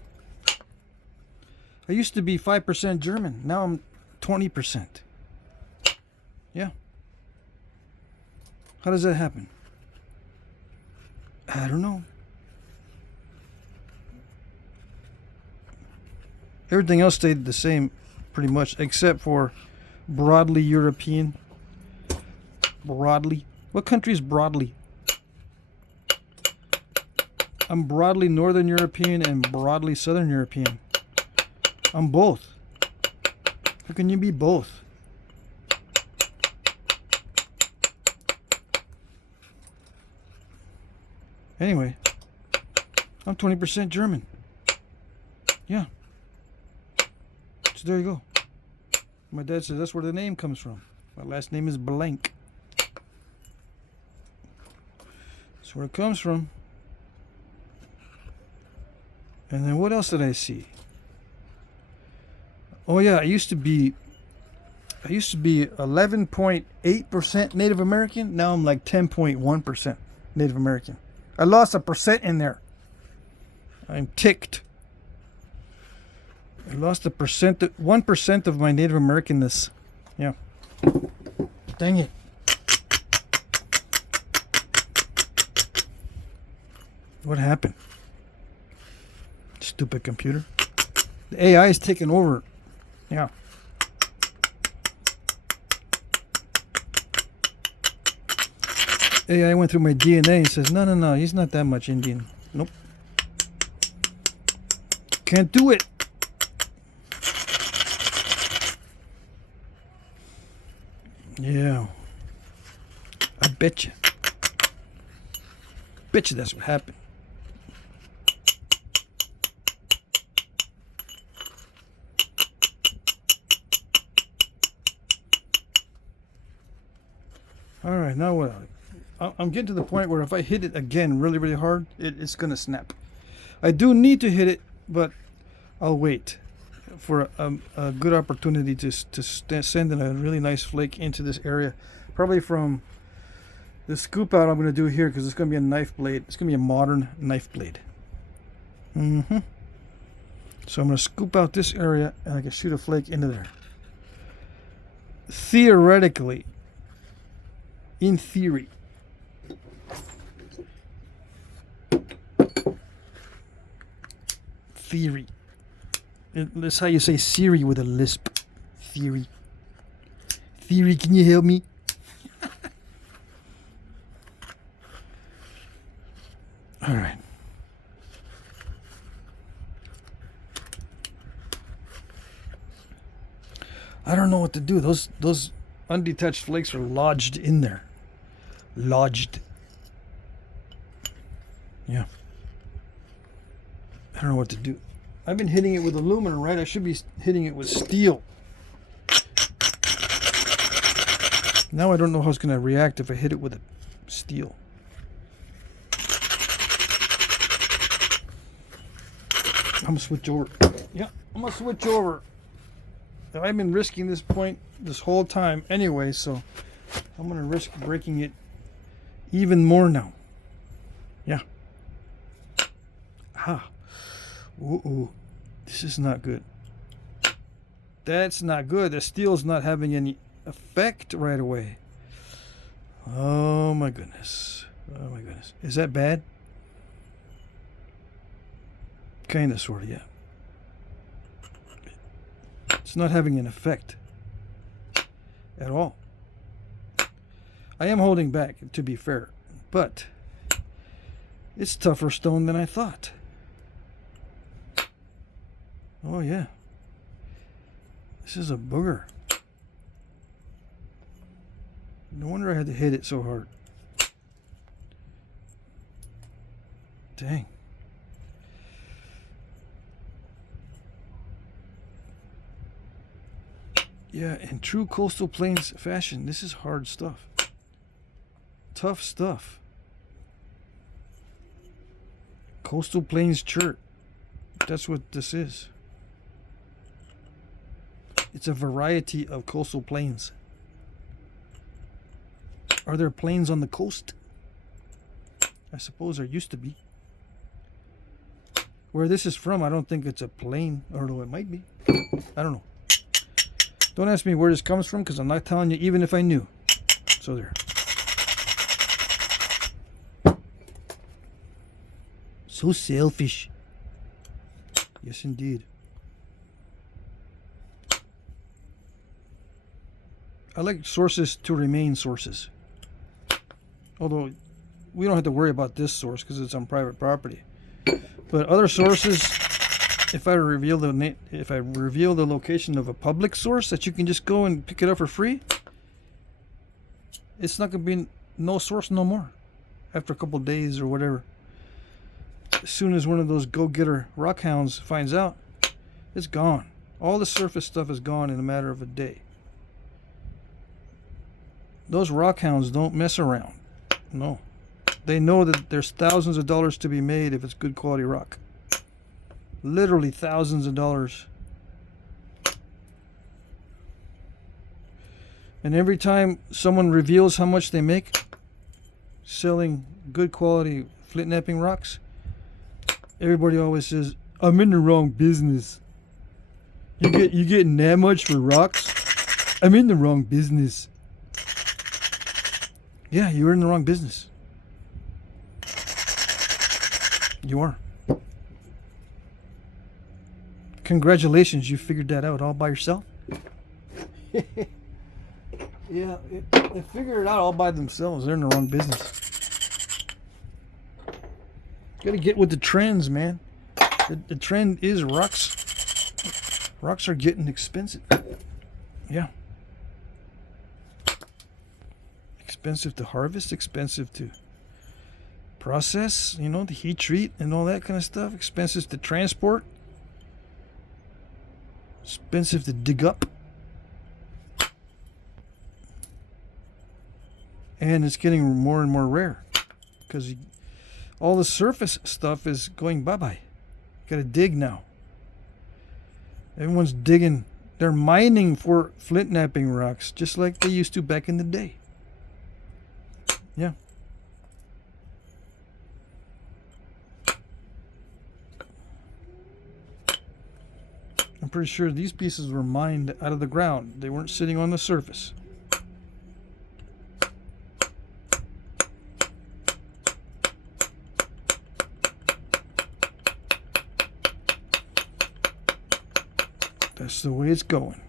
I used to be 5% German. Now I'm 20%. Yeah. How does that happen? I don't know. Everything else stayed the same pretty much, except for broadly European. Broadly. What country is broadly? I'm broadly Northern European and broadly Southern European. I'm both. How can you be both? Anyway, I'm 20% German. Yeah. So there you go. My dad says that's where the name comes from. My last name is blank. That's where it comes from. And then what else did I see? Oh yeah, I used to be 11.8% Native American. Now I'm like 10.1% Native American. I lost a percent in there. I'm ticked. I lost 1% of my Native Americanness. Yeah. Dang it. What happened? Stupid computer. The AI is taking over. Yeah. AI went through my DNA and says, no, he's not that much Indian. Nope. Can't do it. Yeah. I bet you. Bet you that's what happened. Alright, now what? I'm getting to the point where if I hit it again really, really hard, it's going to snap. I do need to hit it, but I'll wait for a good opportunity to send in a really nice flake into this area. Probably from the scoop out I'm going to do here, because it's going to be a knife blade. It's going to be a modern knife blade. So I'm going to scoop out this area and I can shoot a flake into there. Theoretically, in theory, that's how you say Siri with a lisp. Theory. Theory, can you help me? All right. I don't know what to do. Those undetached flakes are lodged in there. Lodged. Yeah. I don't know what to do. I've been hitting it with aluminum, right? I should be hitting it with steel. Now I don't know how it's going to react if I hit it with a steel. I'm going to switch over. Yeah, I'm going to switch over. I've been risking this point this whole time anyway, so I'm going to risk breaking it even more now. Yeah. Ah. Ooh. This is not good. That's not good. The steel's not having any effect right away. Oh my goodness. Oh my goodness. Is that bad? Kinda, sorta, yeah. It's not having an effect at all. I am holding back, to be fair, but it's tougher stone than I thought. Oh yeah. This is a booger. No wonder I had to hit it so hard. Dang. Yeah, in true coastal plains fashion, this is hard stuff. Tough stuff. Coastal plains chert. That's what this is. It's a variety of coastal plains. Are there plains on the coast? I suppose there used to be. Where this is from, I don't think it's a plain, although it might be. I don't know. Don't ask me where this comes from, because I'm not telling you even if I knew. So there. So selfish. Yes, indeed. I like sources to remain sources. Although, we don't have to worry about this source because it's on private property. But other sources, if I reveal the location of a public source that you can just go and pick it up for free, it's not going to be no source no more after a couple days or whatever. As soon as one of those go-getter rockhounds finds out, it's gone. All the surface stuff is gone in a matter of a day. Those rockhounds don't mess around. No. They know that there's thousands of dollars to be made if it's good quality rock. Literally thousands of dollars. And every time someone reveals how much they make selling good quality Flintknapping rocks, everybody always says, I'm in the wrong business. You getting that much for rocks? I'm in the wrong business. Yeah, you're in the wrong business. You are. Congratulations, you figured that out all by yourself. Yeah, they figured it out all by themselves. They're in the wrong business. Gotta get with the trends, man. The trend is rocks. Rocks are getting expensive. Yeah. Expensive to harvest, expensive to process, you know, the heat treat and all that kind of stuff. Expensive to transport. Expensive to dig up. And it's getting more and more rare because all the surface stuff is going bye-bye. Gotta dig now. Everyone's digging. They're mining for Flintknapping rocks just like they used to back in the day. Yeah. I'm pretty sure these pieces were mined out of the ground. They weren't sitting on the surface. That's the way it's going.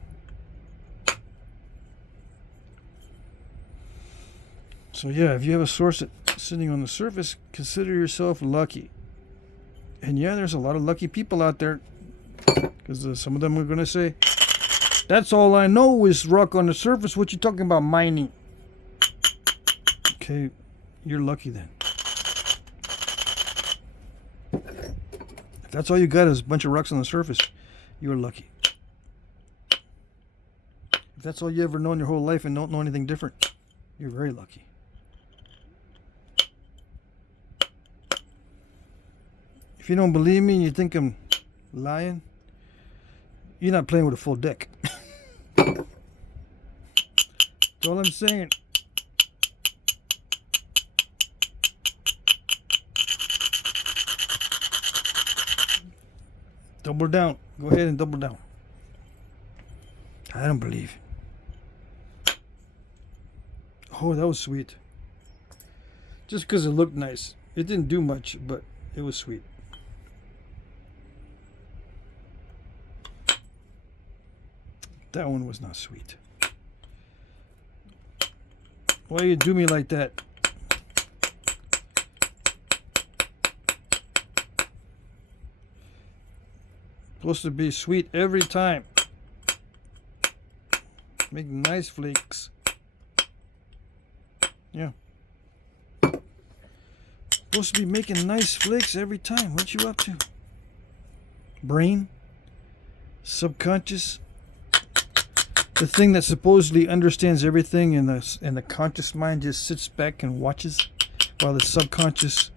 So yeah, if you have a source that's sitting on the surface, consider yourself lucky. And yeah, there's a lot of lucky people out there. Because some of them are going to say, that's all I know is rock on the surface. What you talking about mining? Okay, you're lucky then. If that's all you got is a bunch of rocks on the surface, you're lucky. If that's all you ever known your whole life and don't know anything different, you're very lucky. If you don't believe me and you think I'm lying, you're not playing with a full deck. That's all I'm saying. Double down. Go ahead and double down. I don't believe. Oh, that was sweet. Just because it looked nice. It didn't do much, but it was sweet. That one was not sweet. Why you do me like that? Supposed to be sweet every time. Make nice flakes. Yeah. Supposed to be making nice flakes every time. What you up to? Brain? Subconscious? The thing that supposedly understands everything and the conscious mind just sits back and watches while the subconscious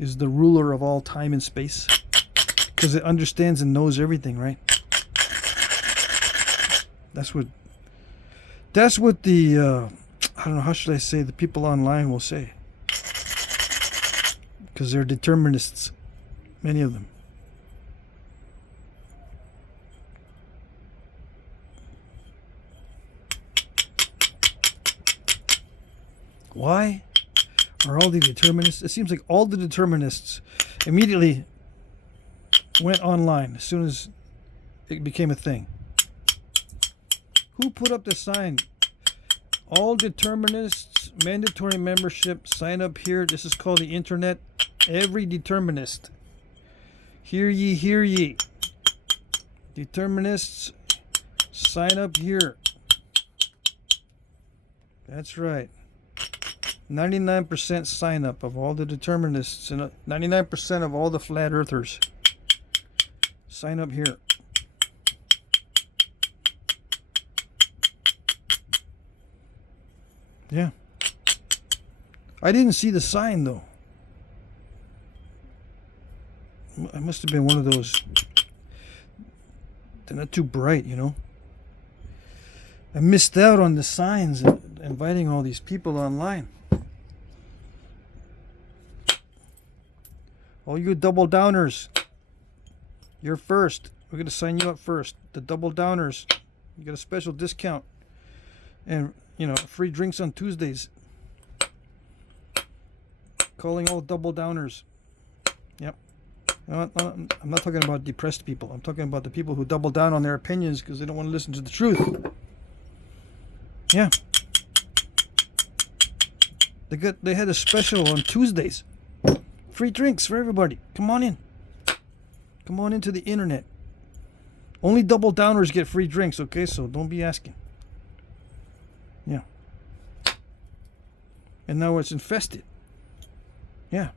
is the ruler of all time and space. Because it understands and knows everything, right? That's what the I don't know, how should I say, the people online will say. Because they're determinists, many of them. Why are all the determinists? It seems like all the determinists immediately went online as soon as it became a thing. Who put up the sign? All determinists, mandatory membership, sign up here. This is called the internet. Every determinist. Hear ye, hear ye. Determinists, sign up here. That's right. 99% sign up of all the determinists and 99% of all the flat earthers. Sign up here. Yeah. I didn't see the sign though. It must have been one of those. They're not too bright, you know. I missed out on the signs inviting all these people online. All you double downers, you're first. We're going to sign you up first. The double downers, you get a special discount. And, you know, free drinks on Tuesdays. Calling all double downers. Yep. I'm not talking about depressed people. I'm talking about the people who double down on their opinions because they don't want to listen to the truth. Yeah. They had a special on Tuesdays. Free drinks for everybody. Come on in. Come on into the internet. Only double downers get free drinks, okay? So don't be asking. Yeah. And now it's infested. Yeah.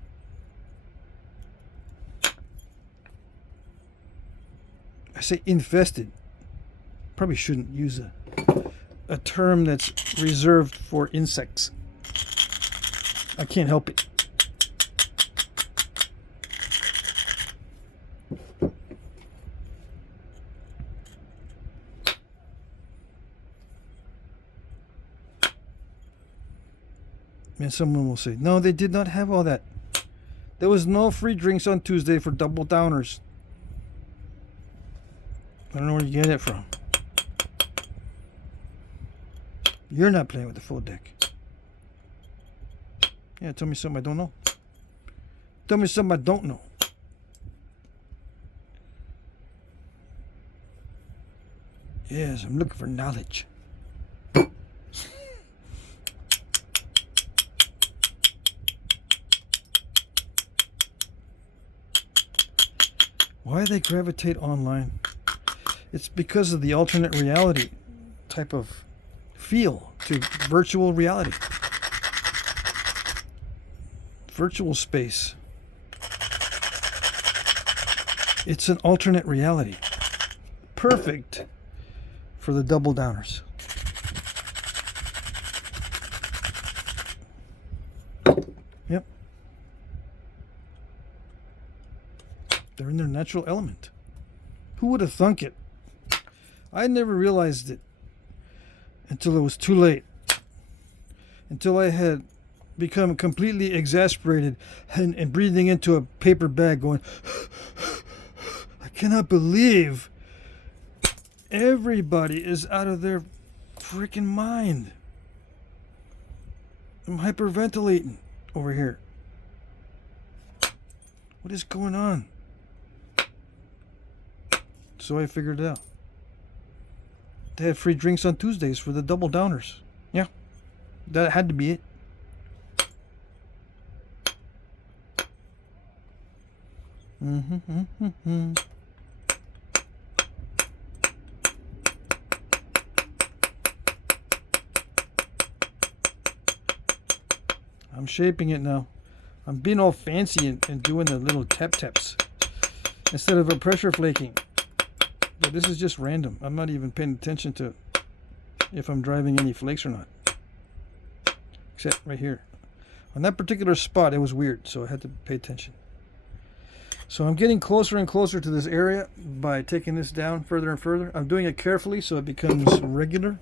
I say infested. Probably shouldn't use a term that's reserved for insects. I can't help it. And someone will say, no, they did not have all that. There was no free drinks on Tuesday for double downers. I don't know where you get it from. You're not playing with the full deck. Yeah, tell me something I don't know. Tell me something I don't know. Yes, I'm looking for knowledge. Why they gravitate online? It's because of the alternate reality type of feel to virtual reality. Virtual space. It's an alternate reality. Perfect for the double downers. Yep. They're in their natural element. Who would have thunk it? I never realized it until it was too late. Until I had become completely exasperated and breathing into a paper bag going, I cannot believe everybody is out of their freaking mind. I'm hyperventilating over here. What is going on? So I figured it out. They had free drinks on Tuesdays for the double downers. Yeah, that had to be it. I'm shaping it now. I'm being all fancy and doing the little tap taps instead of a pressure flaking. But this is just random. I'm not even paying attention to if I'm driving any flakes or not. Except right here. On that particular spot, it was weird, so I had to pay attention. So I'm getting closer and closer to this area by taking this down further and further. I'm doing it carefully so it becomes regular,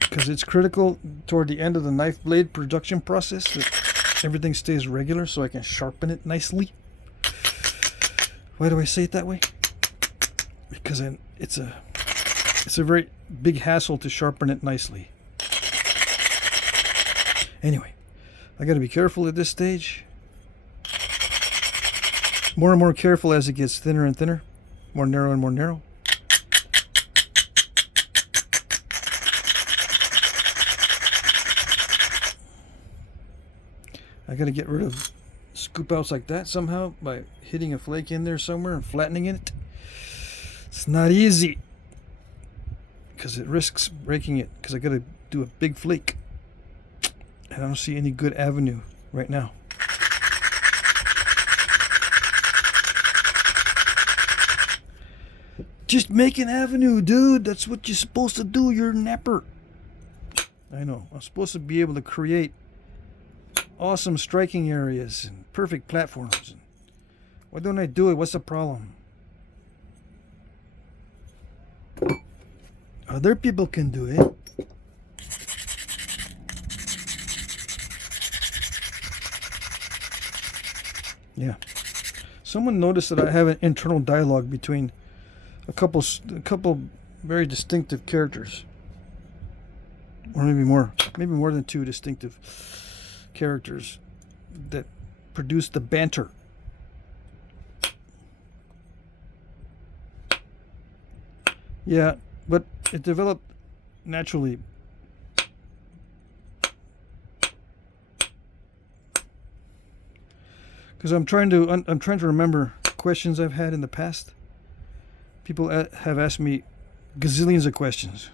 because it's critical toward the end of the knife blade production process that everything stays regular so I can sharpen it nicely. Why do I say it that way? Because it's a very big hassle to sharpen it nicely. Anyway, I got to be careful at this stage. More and more careful as it gets thinner and thinner, more narrow and more narrow. I got to get rid of scoop outs like that somehow by hitting a flake in there somewhere and flattening it. It's not easy because it risks breaking it, because I got to do a big flake. I don't see any good avenue right now. Just make an avenue, dude. That's what you're supposed to do. You're a napper. I know. I'm supposed to be able to create awesome striking areas and perfect platforms. Why don't I do it? What's the problem? Other people can do it. Yeah. Someone noticed that I have an internal dialogue between a couple very distinctive characters, or maybe more than two distinctive characters that produce the banter. Yeah, but it developed naturally. Because I'm trying to remember questions I've had in the past. People have asked me gazillions of questions.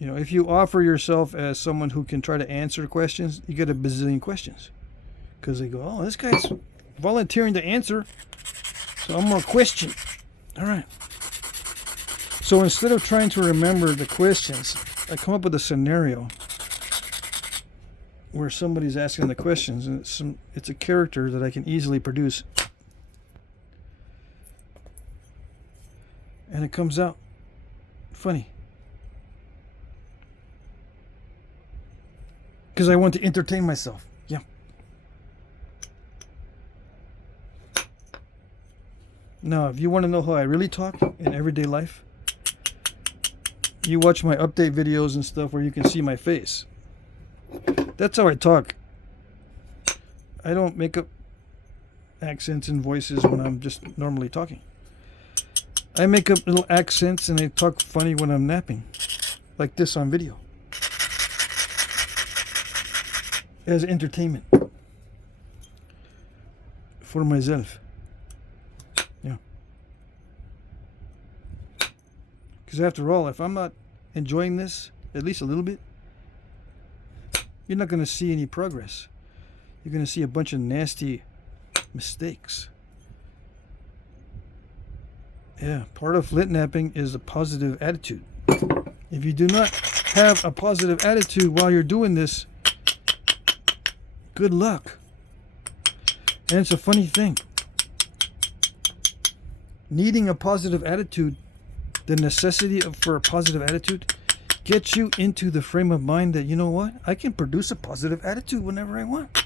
You know, if you offer yourself as someone who can try to answer questions, you get a bazillion questions. Because they go, oh, this guy's volunteering to answer, so I'm more question. All right. So instead of trying to remember the questions, I come up with a scenario where somebody's asking the questions, and it's a character that I can easily produce. And it comes out funny. Because I want to entertain myself. Yeah. Now, if you want to know how I really talk in everyday life, you watch my update videos and stuff where you can see my face. That's how I talk. I don't make up accents and voices when I'm just normally talking. I make up little accents and I talk funny when I'm napping. Like this on video. As entertainment. For myself. Yeah. Because after all, if I'm not enjoying this, at least a little bit, you're not going to see any progress. You're going to see a bunch of nasty mistakes. Yeah, part of Flintknapping is a positive attitude. If you do not have a positive attitude while you're doing this, good luck. And it's a funny thing. Needing a positive attitude, the necessity for a positive attitude, gets you into the frame of mind that, you know what, I can produce a positive attitude whenever I want.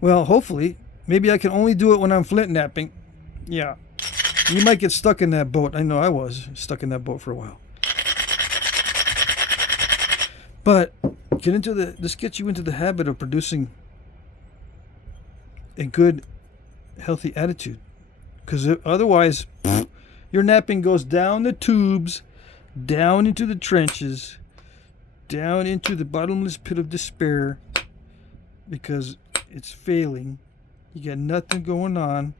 Well, hopefully, maybe I can only do it when I'm Flintknapping. Yeah. You might get stuck in that boat. I know I was stuck in that boat for a while. But this gets you into the habit of producing a good, healthy attitude. Because otherwise, your napping goes down the tubes, down into the trenches, down into the bottomless pit of despair, because it's failing. You got nothing going on.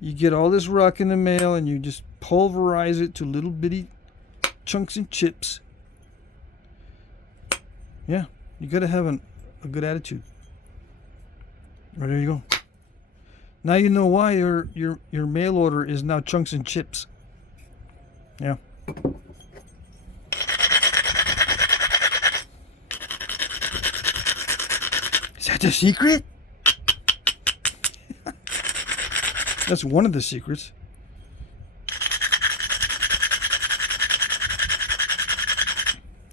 You get all this rock in the mail and you just pulverize it to little bitty chunks and chips. Yeah, you got to have a good attitude. Right, there you go. Now you know why your mail order is now chunks and chips. Yeah. Is that the secret? That's one of the secrets.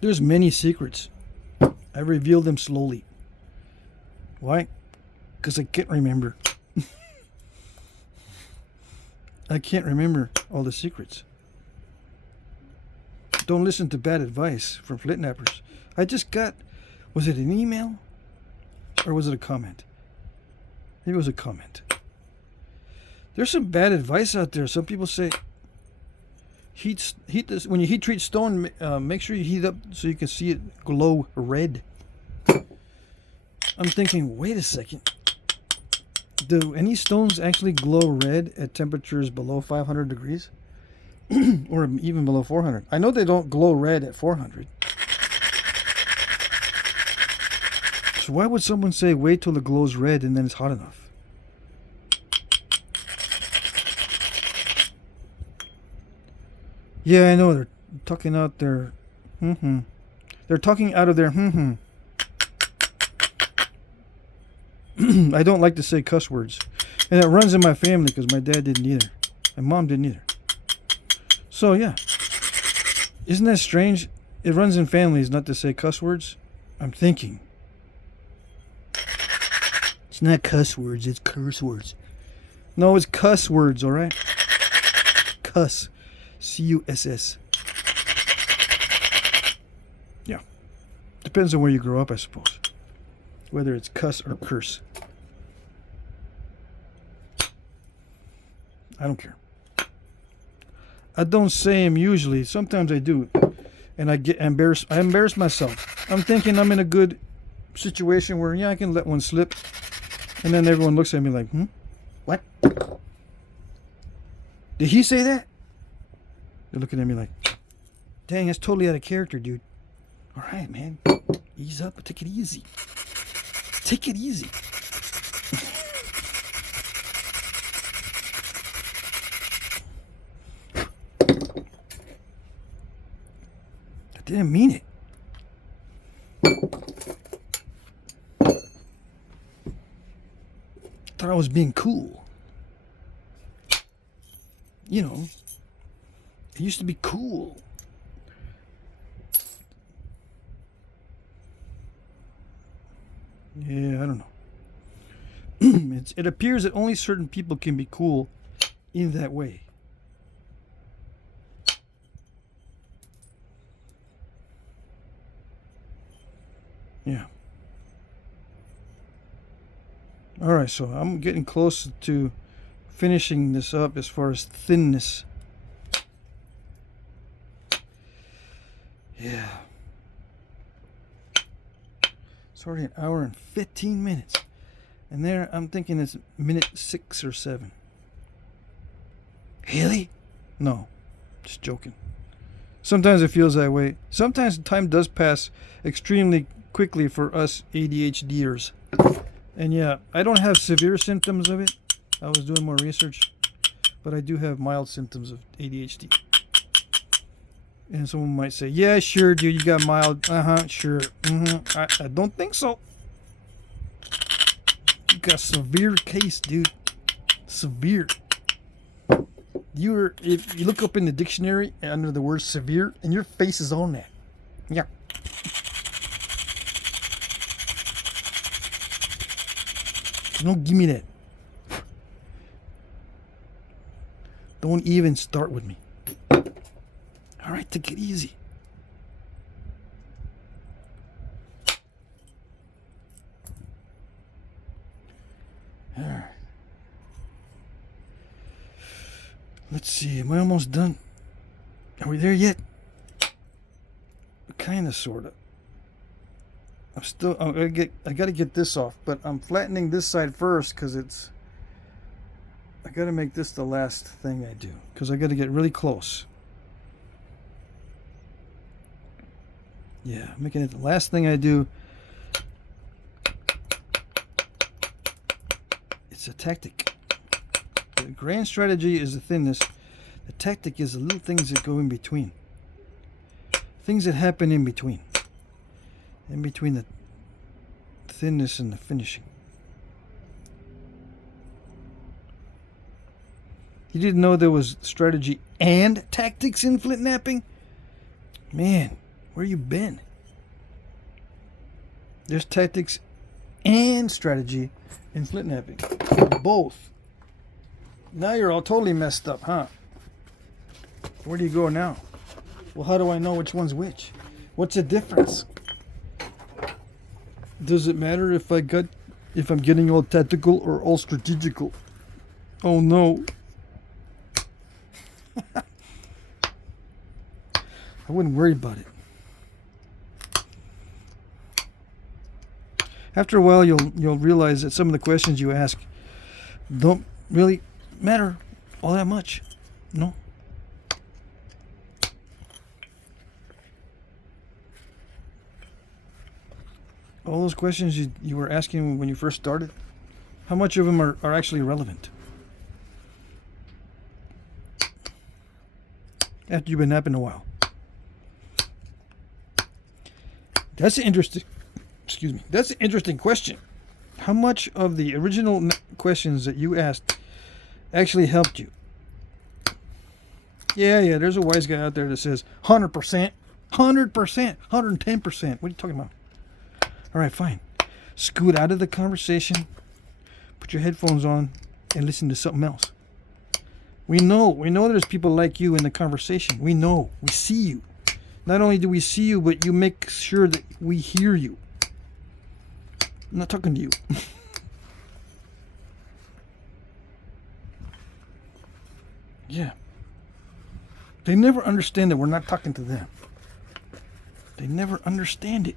There's many secrets. I reveal them slowly. Why? Because I can't remember. I can't remember all the secrets. Don't listen to bad advice from Flintknappers. I just got, was it an email? Or was it a comment? Maybe it was a comment. There's some bad advice out there. Some people say, heat this when you heat treat stone. Make sure you heat it up so you can see it glow red. I'm thinking, wait a second. Do any stones actually glow red at temperatures below 500 degrees? Or even below 400? I know they don't glow red at 400. So why would someone say wait till it glows red and then it's hot enough? Yeah, I know, they're talking out their They're talking out of their I don't like to say cuss words. And it runs in my family because my dad didn't either. My mom didn't either. So, yeah. Isn't that strange? It runs in families not to say cuss words. I'm thinking. It's not cuss words, it's curse words. No, it's cuss words, alright? Cuss. C-U-S-S. Yeah. Depends on where you grow up, I suppose. Whether it's cuss or curse. I don't care. I don't say them usually. Sometimes I do. And I get embarrassed. I embarrass myself. I'm thinking I'm in a good situation where, yeah, I can let one slip. And then everyone looks at me like, what? Did he say that? They're looking at me like, dang, that's totally out of character, dude. All right, man. Ease up. Take it easy. Take it easy. I didn't mean it. Thought I was being cool. You know, it used to be cool. Yeah, I don't know. It appears that only certain people can be cool in that way. Yeah. Alright, so I'm getting close to finishing this up as far as thinness. Yeah. It's already an hour and 15 minutes. And there, I'm thinking it's minute 6 or 7. Really? No. Just joking. Sometimes it feels that way. Sometimes time does pass extremely quickly for us ADHDers. And yeah, I don't have severe symptoms of it. I was doing more research, but I do have mild symptoms of ADHD. And someone might say, yeah, sure, dude, you got mild. Sure. I don't think so. You got severe case, dude. Severe. If you look up in the dictionary under the word severe, and your face is on that. Yeah. Don't give me that. Don't even start with me. All right, take it easy. All right. Let's see. Am I almost done? Are we there yet? Kind of, sort of. I'm still. I gotta get this off, but I'm flattening this side first because it's. I gotta make this the last thing I do because I gotta get really close. Yeah, making it the last thing I do. It's a tactic. The grand strategy is the thinness. The tactic is the little things that go in between. Things that happen in between. In between the thinness and the finishing. You didn't know there was strategy and tactics in Flintknapping? Man, where you been? There's tactics and strategy in Flintknapping. Both. Now you're all totally messed up, huh? Where do you go now? Well, how do I know which one's which? What's the difference? Does it matter if I'm getting all tactical or all strategical? Oh no. I wouldn't worry about it. After a while, you'll realize that some of the questions you ask don't really matter all that much. No. All those questions you were asking when you first started, how much of them are actually relevant? After you've been napping a while. That's an interesting, that's an interesting question. How much of the original questions that you asked actually helped you? Yeah, there's a wise guy out there that says 100%, 100%, 110%. What are you talking about? All right, fine. Scoot out of the conversation, put your headphones on, and listen to something else. We know there's people like you in the conversation. We know. We see you. Not only do we see you, but you make sure that we hear you. I'm not talking to you. Yeah. They never understand that we're not talking to them. They never understand it.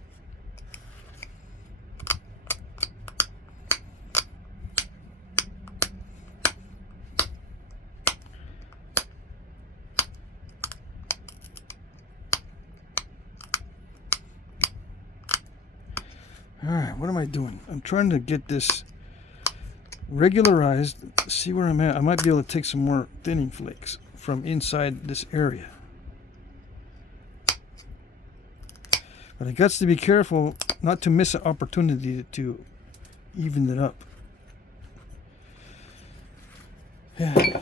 Alright, what am I doing? I'm trying to get this regularized, see where I'm at. I might be able to take some more thinning flakes from inside this area. But I got to be careful not to miss an opportunity to even it up. Yeah.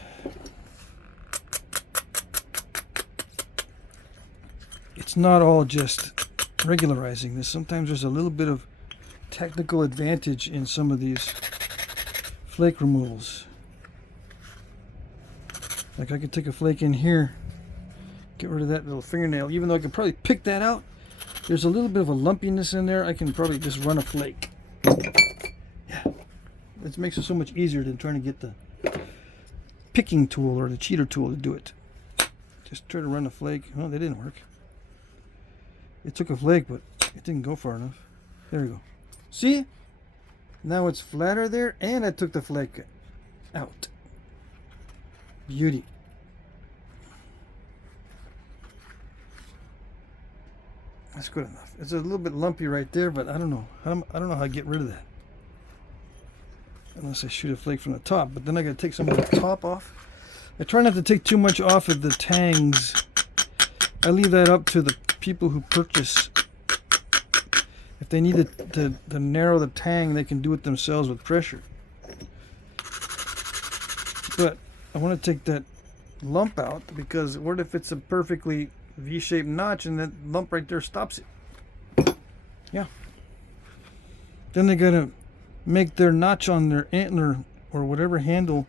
It's not all just regularizing this. Sometimes there's a little bit of technical advantage in some of these flake removals. Like I could take a flake in here, get rid of that little fingernail, even though I could probably pick that out. There's a little bit of a lumpiness in there. I can probably just run a flake. Yeah, it makes it so much easier than trying to get the picking tool or the cheater tool to do it. Just try to run a flake. Oh, that didn't work. It took a flake, but it didn't go far enough. There we go. See? Now it's flatter there, and I took the flake out. Beauty. That's good enough. It's a little bit lumpy right there, but I don't know. I don't know how to get rid of that. unless I shoot a flake from the top. But then I got to take some of the top off. I try not to take too much off of the tangs. I leave that up to the people who purchase. If they need to narrow the tang, they can do it themselves with pressure. But I want to take that lump out, because what if it's a perfectly V-shaped notch and that lump right there stops it? Yeah. Then they gotta make their notch on their antler or whatever handle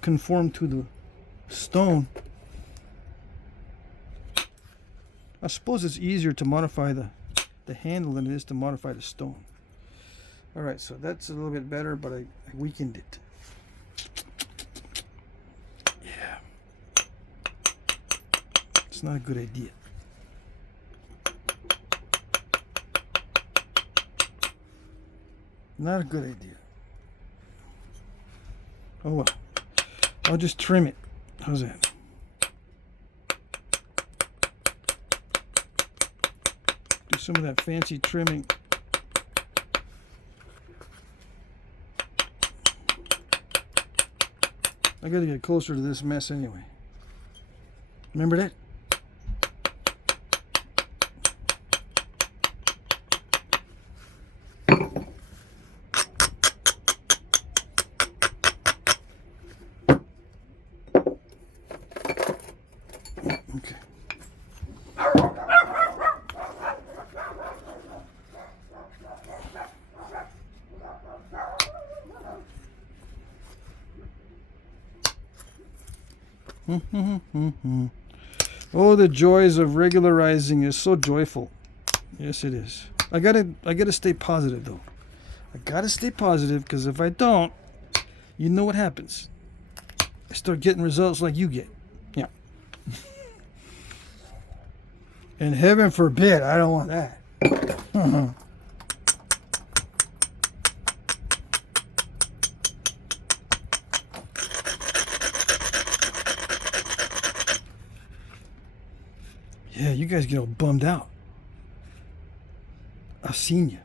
conform to the stone. I suppose it's easier to modify the handle than it is to modify the stone. Alright, so that's a little bit better, but I weakened it. Yeah. It's not a good idea. Not a good idea. Oh well. I'll just trim it. How's that? Do some of that fancy trimming. I gotta get closer to this mess anyway. Remember that? Okay. Oh, the joys of regularizing is so joyful. Yes, it is. I gotta stay positive though. I gotta stay positive, because if I don't, you know what happens. I start getting results like you get. Yeah. And heaven forbid, I don't want that. Yeah, you guys get all bummed out. I've seen you.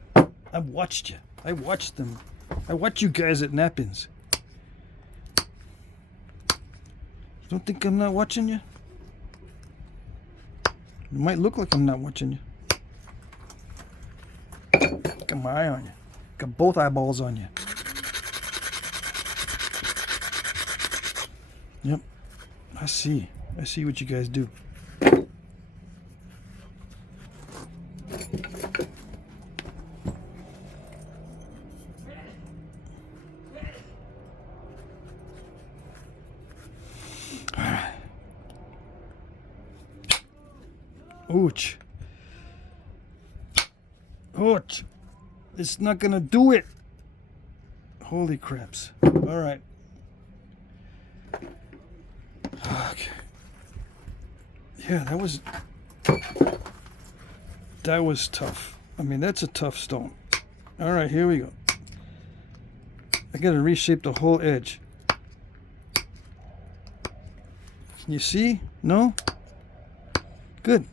I've watched you. I watched them. I watch you guys at Knappings. You don't think I'm not watching you? It might look like I'm not watching you. Got my eye on you. Got both eyeballs on you. Yep. I see. I see what you guys do. Ouch. Ouch. It's not gonna do it. Holy craps. Alright. Okay. Yeah, that was tough. I mean, that's a tough stone. Alright, here we go. I gotta reshape the whole edge. Can you see? No? Good.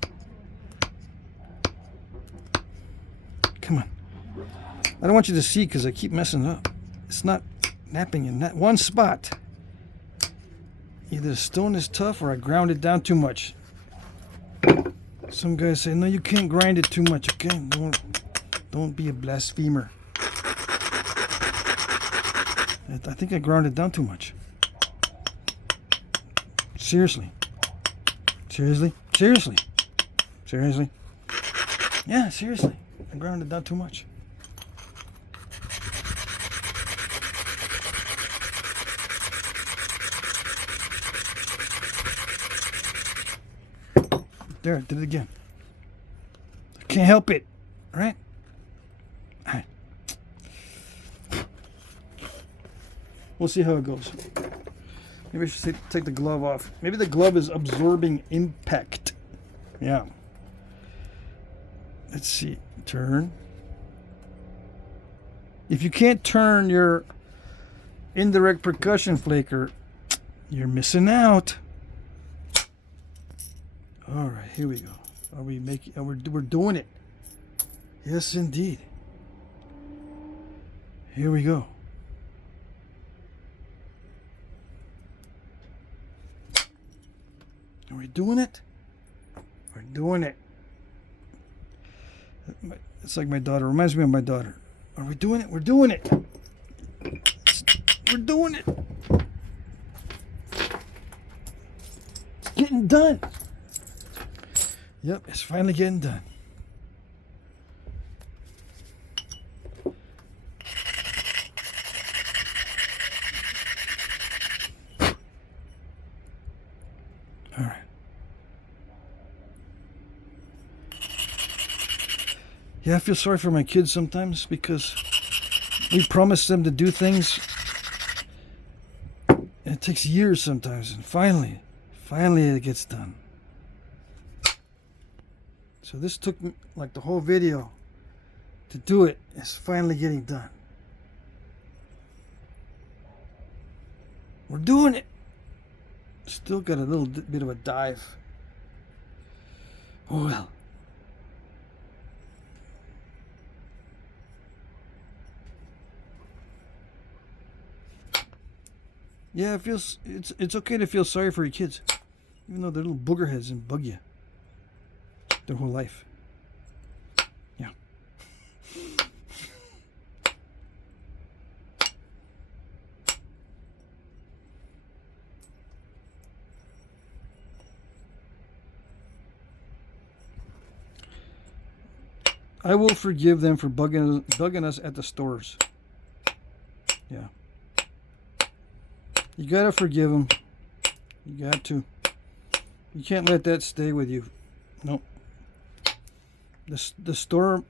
Come on. I don't want you to see, because I keep messing up. It's not napping in that one spot. Either the stone is tough or I ground it down too much. Some guys say, no, you can't grind it too much, okay? Don't be a blasphemer. I think I ground it down too much. Seriously. Seriously? Seriously? Seriously? Yeah, seriously. I ground it down too much. There, I did it again. I can't help it. All right? All right. We'll see how it goes. Maybe I should take the glove off. Maybe the glove is absorbing impact. Yeah. Let's see. Turn. If you can't turn your indirect percussion flaker, you're missing out. All right, here we go. Are we making? We're doing it. Yes, indeed. Here we go. Are we doing it? We're doing it. It's like my daughter. Reminds me of my daughter. Are we doing it? We're doing it. We're doing it. It's getting done. Yep, it's finally getting done. All right. Yeah, I feel sorry for my kids sometimes because we promise them to do things and it takes years sometimes, and finally it gets done. So this took like the whole video to do it. It's finally getting done. We're doing it. Still got a little bit of a dive. Oh well. Yeah, it feels it's okay to feel sorry for your kids, even though they're little booger heads and bug you their whole life. Yeah. I will forgive them for bugging us at the stores. Yeah. You gotta forgive them. You got to. You can't let that stay with you. Nope. The store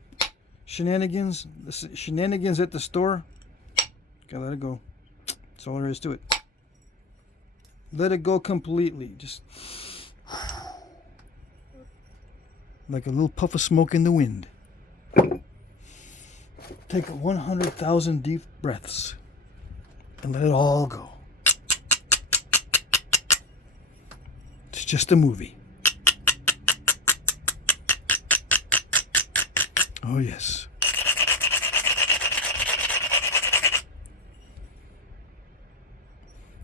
shenanigans, the shenanigans at the store, gotta let it go. That's all there is to it. Let it go completely. Just like a little puff of smoke in the wind. Take 100,000 deep breaths and let it all go. It's just a movie. Oh, yes.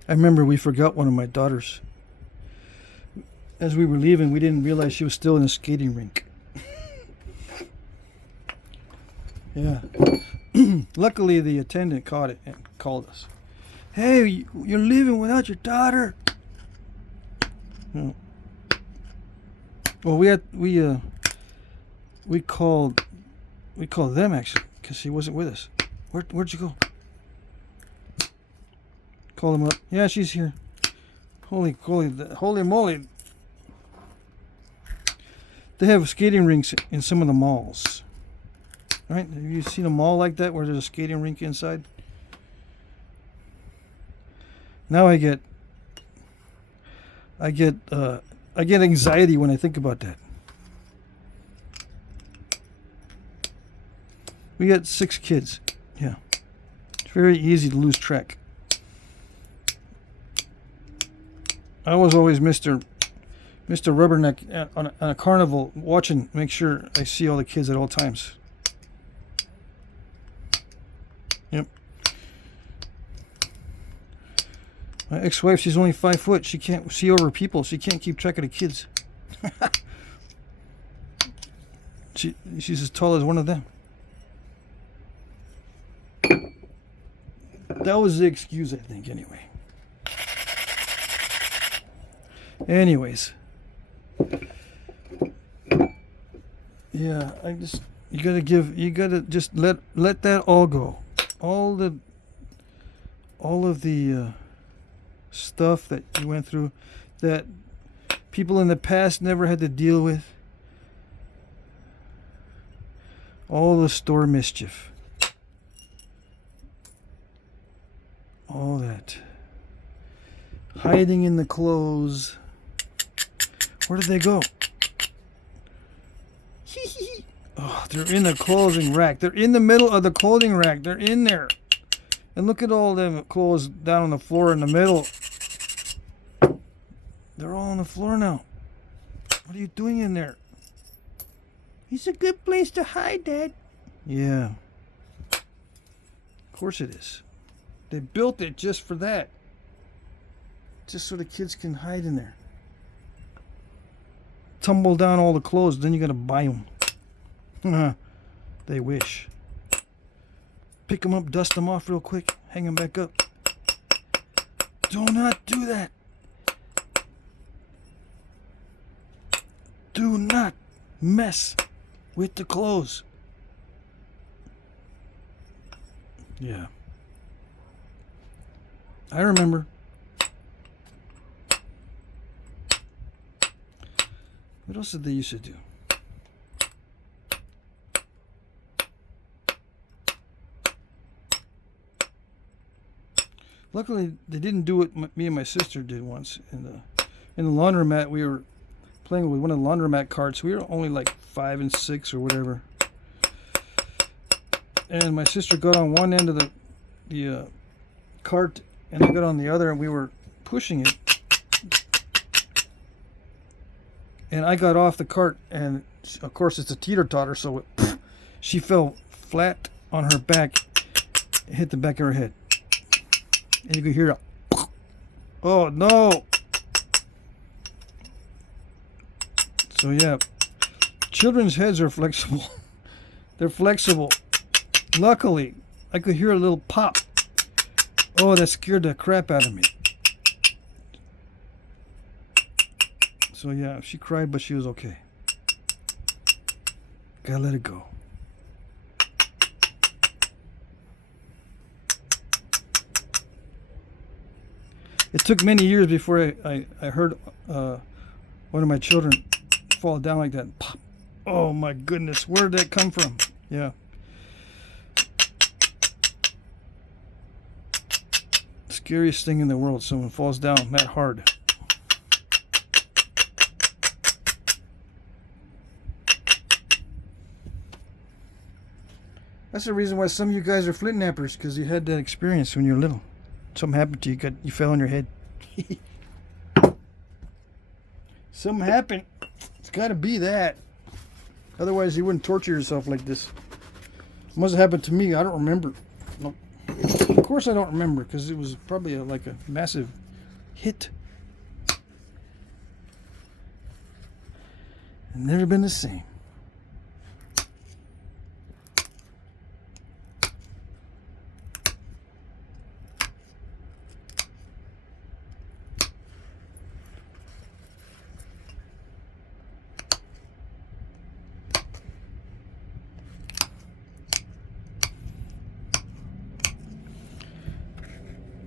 I remember we forgot one of my daughters. As we were leaving, we didn't realize she was still in a skating rink. Yeah. Luckily, the attendant caught it and called us. Hey, you're leaving without your daughter. No. Well, we called them actually because she wasn't with us. Where'd you go? Call them up. Yeah, she's here. Holy moly! They have skating rinks in some of the malls. Right? Have you seen a mall like that where there's a skating rink inside? Now I get anxiety when I think about that. We got 6 kids. Yeah. It's very easy to lose track. I was always Mr. Rubberneck on a carnival watching, make sure I see all the kids at all times. Yep. My ex-wife, she's only 5 foot. She can't see over people. She can't keep track of the kids. She's as tall as one of them. That was the excuse, I think, anyway. Anyways. Yeah, you gotta just let that all go. All of the stuff that you went through that people in the past never had to deal with. All the store mischief. All that. Hiding in the clothes. Where did they go? Oh, they're in the clothing rack. They're in the middle of the clothing rack. They're in there. And look at all them clothes down on the floor in the middle. They're all on the floor now. What are you doing in there? It's a good place to hide, Dad. Yeah. Of course it is. They built it just for that. Just so the kids can hide in there. tumble down all the clothes. Then you gotta buy them. They wish. Pick them up, dust them off real quick, hang them back up. Do not do that. Do not mess with the clothes. Yeah. I remember. What else did they used to do? Luckily, they didn't do what me and my sister did once. In the laundromat, we were playing with one of the laundromat carts. We were only like 5 and 6 or whatever. And my sister got on one end of the cart, and I got on the other, and we were pushing it. And I got off the cart, and of course it's a teeter-totter, so she fell flat on her back, hit the back of her head. And you could hear a, oh no! So yeah, children's heads are flexible. They're flexible. Luckily, I could hear a little pop. Oh, that scared the crap out of me. So yeah, she cried, but she was okay. Gotta let it go. It took many years before I heard one of my children fall down like that. Pop. Oh my goodness, where did that come from? Yeah. Scariest thing in the world, someone falls down that hard. That's the reason why some of you guys are flint nappers, because you had that experience when you were little. Something happened to you, you fell on your head. Something happened. It's got to be that. Otherwise, you wouldn't torture yourself like this. It must have happened to me. I don't remember. Nope. Of course I don't remember, because it was probably like a massive hit. Never been the same.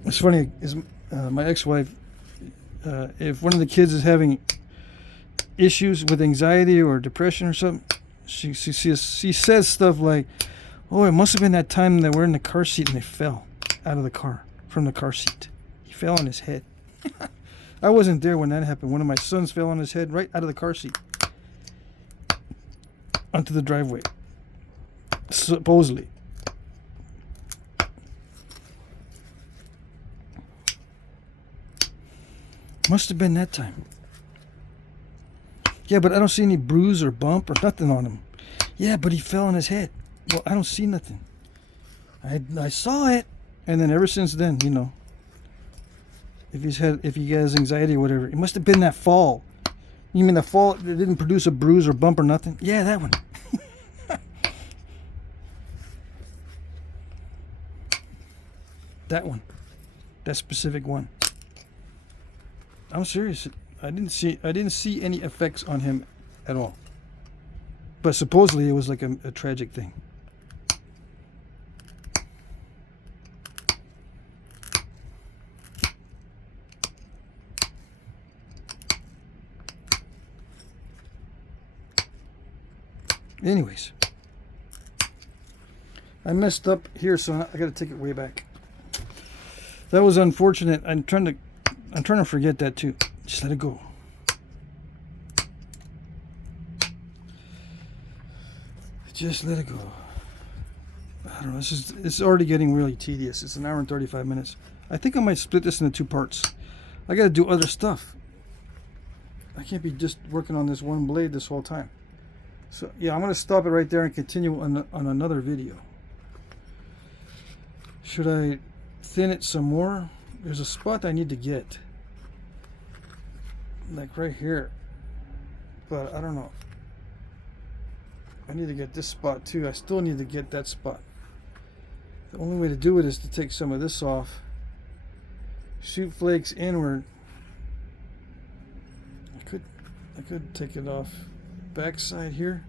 It's funny, is my ex-wife, if one of the kids is having issues with anxiety or depression or something, she says stuff like, oh, it must have been that time that we're in the car seat and they fell out of the car, from the car seat. He fell on his head. I wasn't there when that happened. One of my sons fell on his head right out of the car seat onto the driveway, supposedly. Must have been that time. Yeah, but I don't see any bruise or bump or nothing on him. Yeah, but he fell on his head. Well, I don't see nothing. I saw it, and then ever since then, you know, if he has anxiety or whatever, it must have been that fall. You mean the fall that didn't produce a bruise or bump or nothing? Yeah, that one. That one. That specific one. I'm serious. I didn't see any effects on him at all. But supposedly it was like a tragic thing. Anyways, I messed up here, so I got to take it way back. That was unfortunate. I'm trying to forget that too. Just let it go. Just let it go. I don't know. It's already getting really tedious. It's an hour and 35 minutes. I think I might split this into 2 parts. I got to do other stuff. I can't be just working on this one blade this whole time. So yeah, I'm going to stop it right there and continue on another video. Should I thin it some more? There's a spot I need to get. Like right here. but I don't know. I need to get this spot too. I still need to get that spot. The only way to do it is to take some of this off, shoot flakes inward. I could take it off backside here.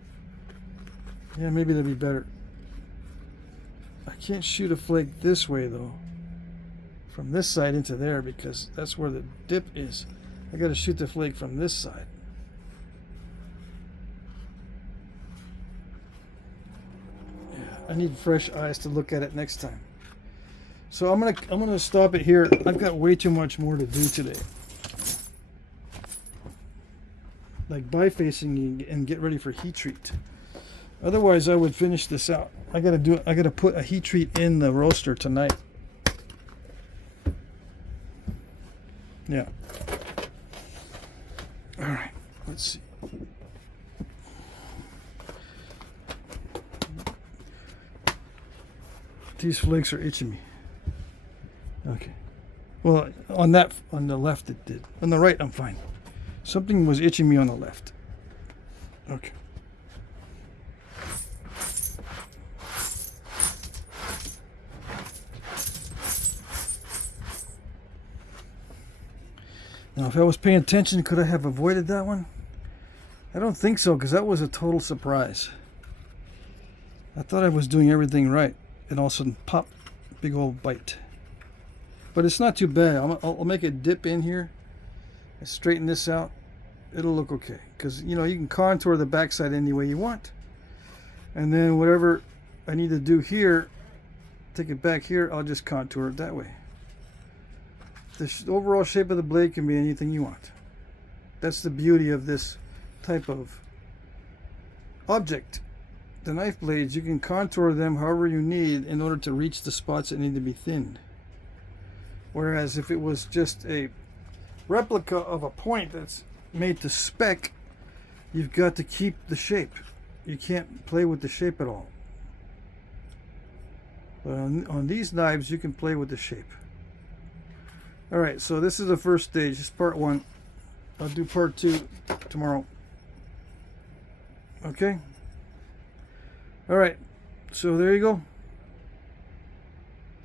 Yeah, maybe that'd be better. I can't shoot a flake this way though, from this side into there, because that's where the dip is. I gotta shoot the flake from this side. Yeah, I need fresh eyes to look at it next time. So I'm gonna stop it here. I've got way too much more to do today. Like bifacing and get ready for heat treat. Otherwise, I would finish this out. I gotta put a heat treat in the roaster tonight. Yeah. All right. Let's see. These flakes are itching me. Okay. Well, on the left it did. On the right, I'm fine. Something was itching me on the left. Okay. Now, if I was paying attention, could I have avoided that one? I don't think so, because that was a total surprise. I thought I was doing everything right, and all of a sudden, pop, big old bite. But it's not too bad. I'll make it dip in here. I straighten this out. It'll look okay, because you know you can contour the backside any way you want, and then whatever I need to do here, take it back here. I'll just contour it that way. The overall shape of the blade can be anything you want. That's the beauty of this type of object. The knife blades, you can contour them however you need in order to reach the spots that need to be thinned. Whereas if it was just a replica of a point that's made to spec, you've got to keep the shape. You can't play with the shape at all. But on these knives, you can play with the shape. Alright, so this is the first stage. This is part 1. I'll do part 2 tomorrow. Okay? Alright, so there you go.